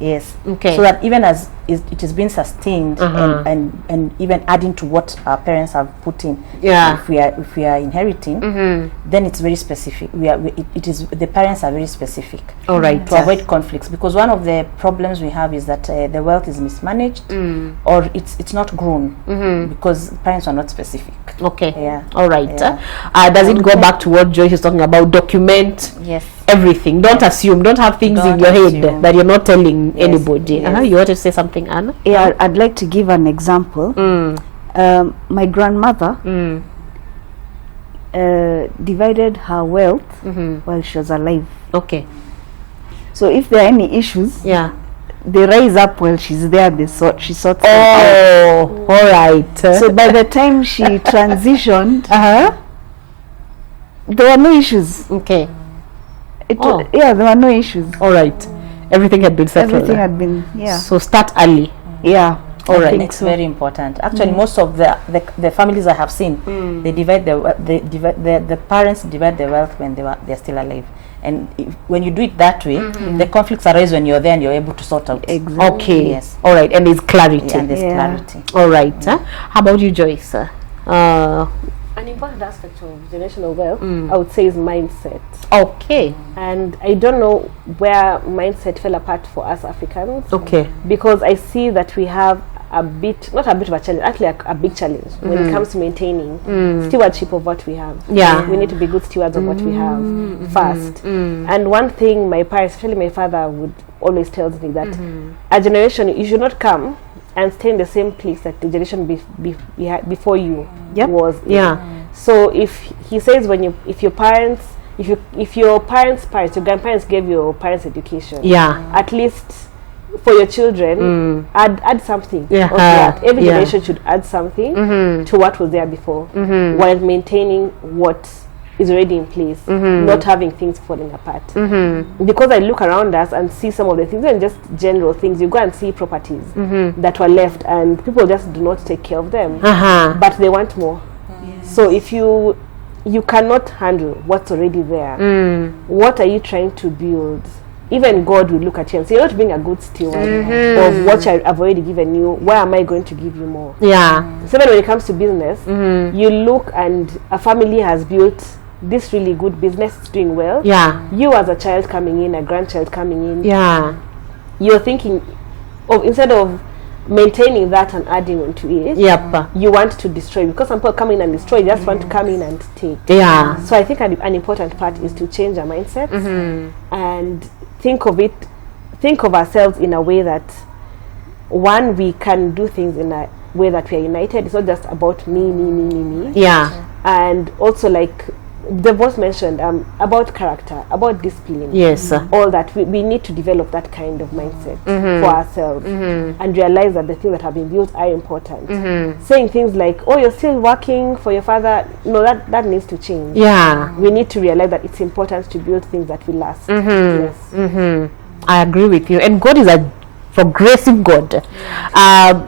Yes. Okay. So that even as it is being sustained and even adding to what our parents have put in. Yeah. If we are inheriting, then it's very specific. It is the parents are very specific. All right. To avoid conflicts, because one of the problems we have is that the wealth is mismanaged or it's not grown because parents are not specific. Okay. Yeah. All right. Yeah. Does it go back to what Joyce is talking about? Document. Yes. Everything. Don't assume. Don't have things in your head that you're not telling anybody. Yes. You want to say something, Anna? Yeah, I'd like to give an example. My grandmother divided her wealth while she was alive. Okay. So if there are any issues, Yeah. they rise up while she's there. She sorts them out. Oh, all right. So by the time she transitioned, there were no issues. Okay. Yeah, there were no issues. All right. Everything had been settled. Everything had been, yeah. So start early. Yeah. All right. It's very important. Actually, most of the families I have seen, they divide the parents divide the wealth when they're still alive. And when you do it that way, the conflicts arise when you're there and you're able to sort out. Exactly. Okay. Yes. All right. And there's clarity. Yeah, and there's clarity. All right. How about you, Joyce? An important aspect of generational wealth, I would say, is mindset. Okay. And I don't know where mindset fell apart for us Africans. Okay. Because I see that we have not a bit of a challenge, actually a big challenge when it comes to maintaining stewardship of what we have. Yeah. We need to be good stewards of what we have first. And one thing my parents, especially my father, would always tell me that a generation, you should not come and stay in the same place that the generation before you was in. Yeah. So if he says if your parents, your grandparents gave your parents education, at least for your children, add something. Of that. Every generation should add something to what was there before, while maintaining what is already in place, not having things falling apart. Because I look around us and see some of the things, and just general things, you go and see properties that were left and people just do not take care of them, but they want more. So if you cannot handle what's already there, what are you trying to build? Even God will look at you and say, you're not being a good steward of what I've already given you. Why am I going to give you more? Yeah. So when it comes to business, you look and a family has built this really good business, it's doing well. Yeah. You as a child coming in, a grandchild coming in. Yeah. You're thinking of, instead of maintaining that and adding onto it, you want to destroy, because some people come in and destroy, you just want to come in and take. Yeah. So I think an important part is to change our mindset and think of ourselves in a way that, one, we can do things in a way that we are united. It's not just about me. Yeah. And also, like the boss mentioned, about character, about discipline. Yes. All that we need to develop that kind of mindset for ourselves and realize that the things that have been built are important. Saying things like, "Oh, you're still working for your father," no, that needs to change. Yeah. We need to realize that it's important to build things that will last. Yes. I agree with you. And God is a progressive God.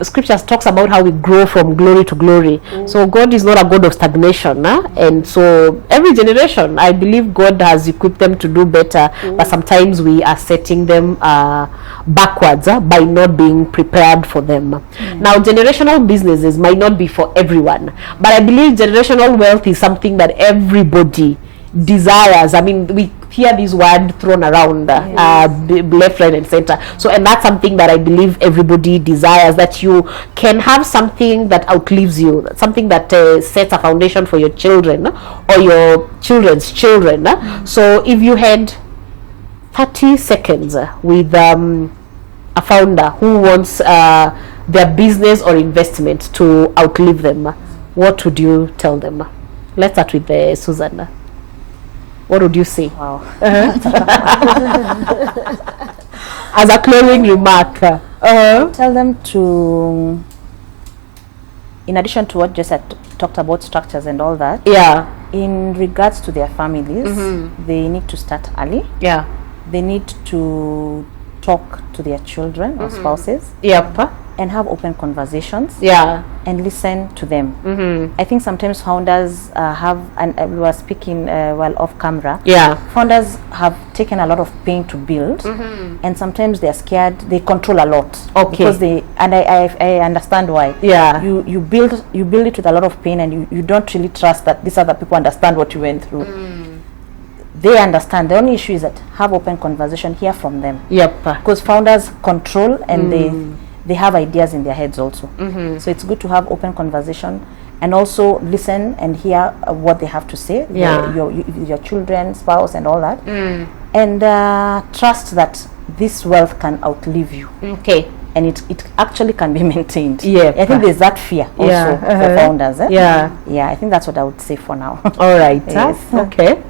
Scriptures talks about how we grow from glory to glory. So God is not a God of stagnation. And so every generation, I believe God has equipped them to do better, but sometimes we are setting them backwards by not being prepared for them. Now, generational businesses might not be for everyone, but I believe generational wealth is something that everybody desires. I mean, we hear this word thrown around left, right, and center. So, and that's something that I believe everybody desires, that you can have something that outlives you, something that sets a foundation for your children or your children's children. So if you had 30 seconds with a founder who wants their business or investment to outlive them, what would you tell them? Let's start with Susanna. What would you say? Wow. As a closing remark. Tell them to, in addition to what just talked about structures and all that, in regards to their families, they need to start early. Yeah. They need to talk to their children or spouses. Yep. And have open conversations. Yeah. and listen to them. I think sometimes founders have, and we were speaking while off camera, founders have taken a lot of pain to build, and sometimes they're scared, they control a lot. Because they, and I understand why. You build it with a lot of pain, and you don't really trust that these other people understand what you went through. They understand. The only issue is that have open conversation, hear from them. Because founders control, and they have ideas in their heads also. So it's good to have open conversation and also listen and hear what they have to say, your children, spouse, and all that. And trust that this wealth can outlive you. And it actually can be maintained. I think there's that fear also for founders. I think that's what I would say for now. All right. Okay.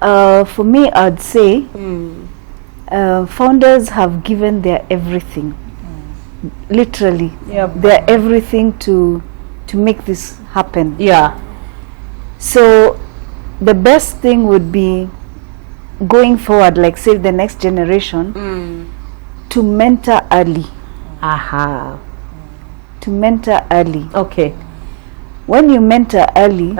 For me, I'd say founders have given their everything, literally, their everything to make this happen. So the best thing would be going forward, like say the next generation, to mentor early. To mentor early. When you mentor early,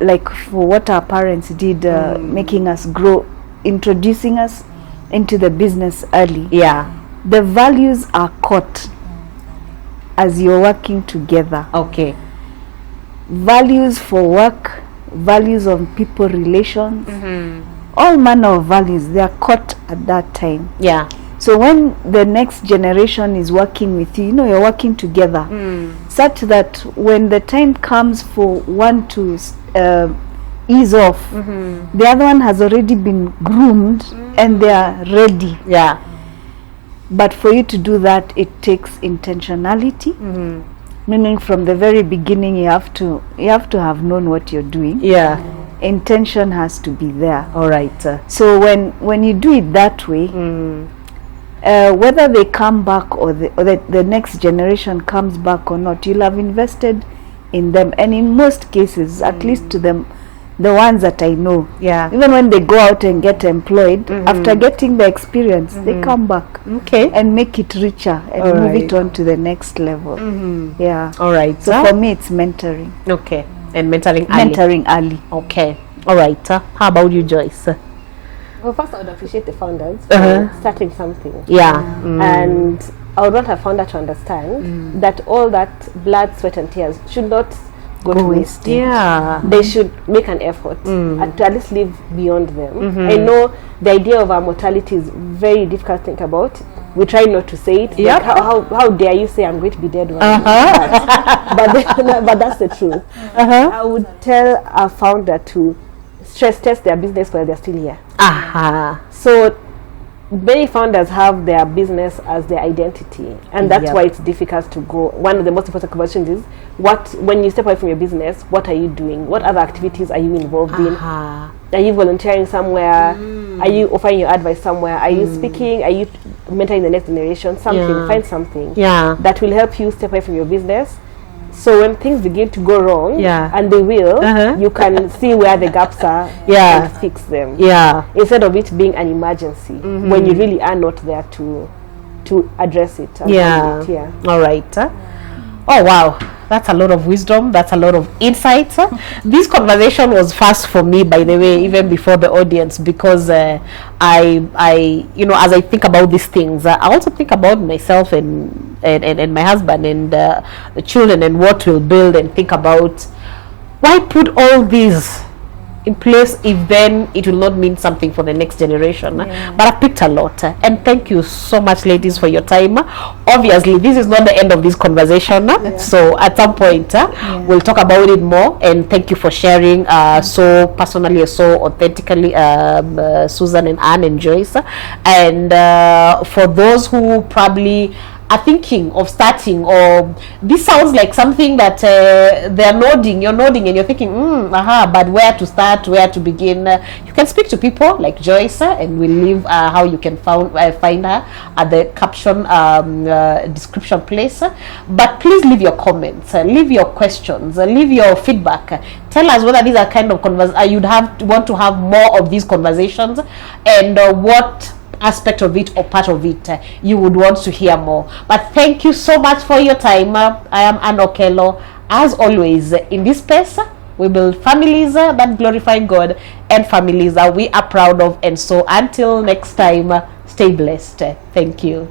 like for what our parents did, making us grow, introducing us into the business early. The values are caught as you're working together. Values for work, values on people relations, all manner of values, they are caught at that time. So when the next generation is working with you, you know, you're working together, such that when the time comes for one to ease off, the other one has already been groomed and they are ready. But for you to do that, it takes intentionality, meaning from the very beginning you have to have known what you're doing. Intention has to be there. So when you do it that way, whether they come back or the next generation comes back or not, you'll have invested in them. And in most cases, at least to them, the ones that I know, even when they go out and get employed, after getting the experience, they come back and make it richer and move it on to the next level. So for me, it's mentoring. And mentoring early. All right. How about you, Joyce? Well, first I would appreciate the founders for starting something. And I would want a founder to understand that all that blood, sweat and tears should not go to waste. They should make an effort and to at least live beyond them. I know the idea of our mortality is very difficult to think about. We try not to say it. Like how dare you say I'm going to be dead one day? But that's the truth. I would tell a founder to stress test their business while they're still here. So many founders have their business as their identity, and that's why it's difficult to go. One of the most important questions is, when you step away from your business, what are you doing? What other activities are you involved in? Are you volunteering somewhere? Are you offering your advice somewhere? Are you speaking? Are you mentoring the next generation? Find something that will help you step away from your business. So when things begin to go wrong, and they will, you can see where the gaps are and fix them. Instead of it being an emergency when you really are not there to address it. All right. Oh wow, that's a lot of wisdom. That's a lot of insight. This conversation was fast for me, by the way, even before the audience, because I you know, as I think about these things, I also think about myself and my husband and the children and what we'll build, and think about why put all these in place if then it will not mean something for the next generation. But I picked a lot, and thank you so much, ladies, for your time. Obviously this is not the end of this conversation, so at some point we'll talk about it more, and thank you for sharing so personally, so authentically, Susan and Anne and Joyce. And for those who probably are thinking of starting, or this sounds like something that they're nodding, you're nodding and you're thinking, but where to start, where to begin, you can speak to people like Joyce, and we'll leave how you can find her at the caption description place. But please leave your comments, leave your questions, leave your feedback. Tell us whether these are kind of you'd want to have more of these conversations, and what aspect of it or part of it, you would want to hear more. But thank you so much for your time. I am Ann Okello. As always, in this space, we build families that glorify God and families that we are proud of. And so until next time, stay blessed. Thank you.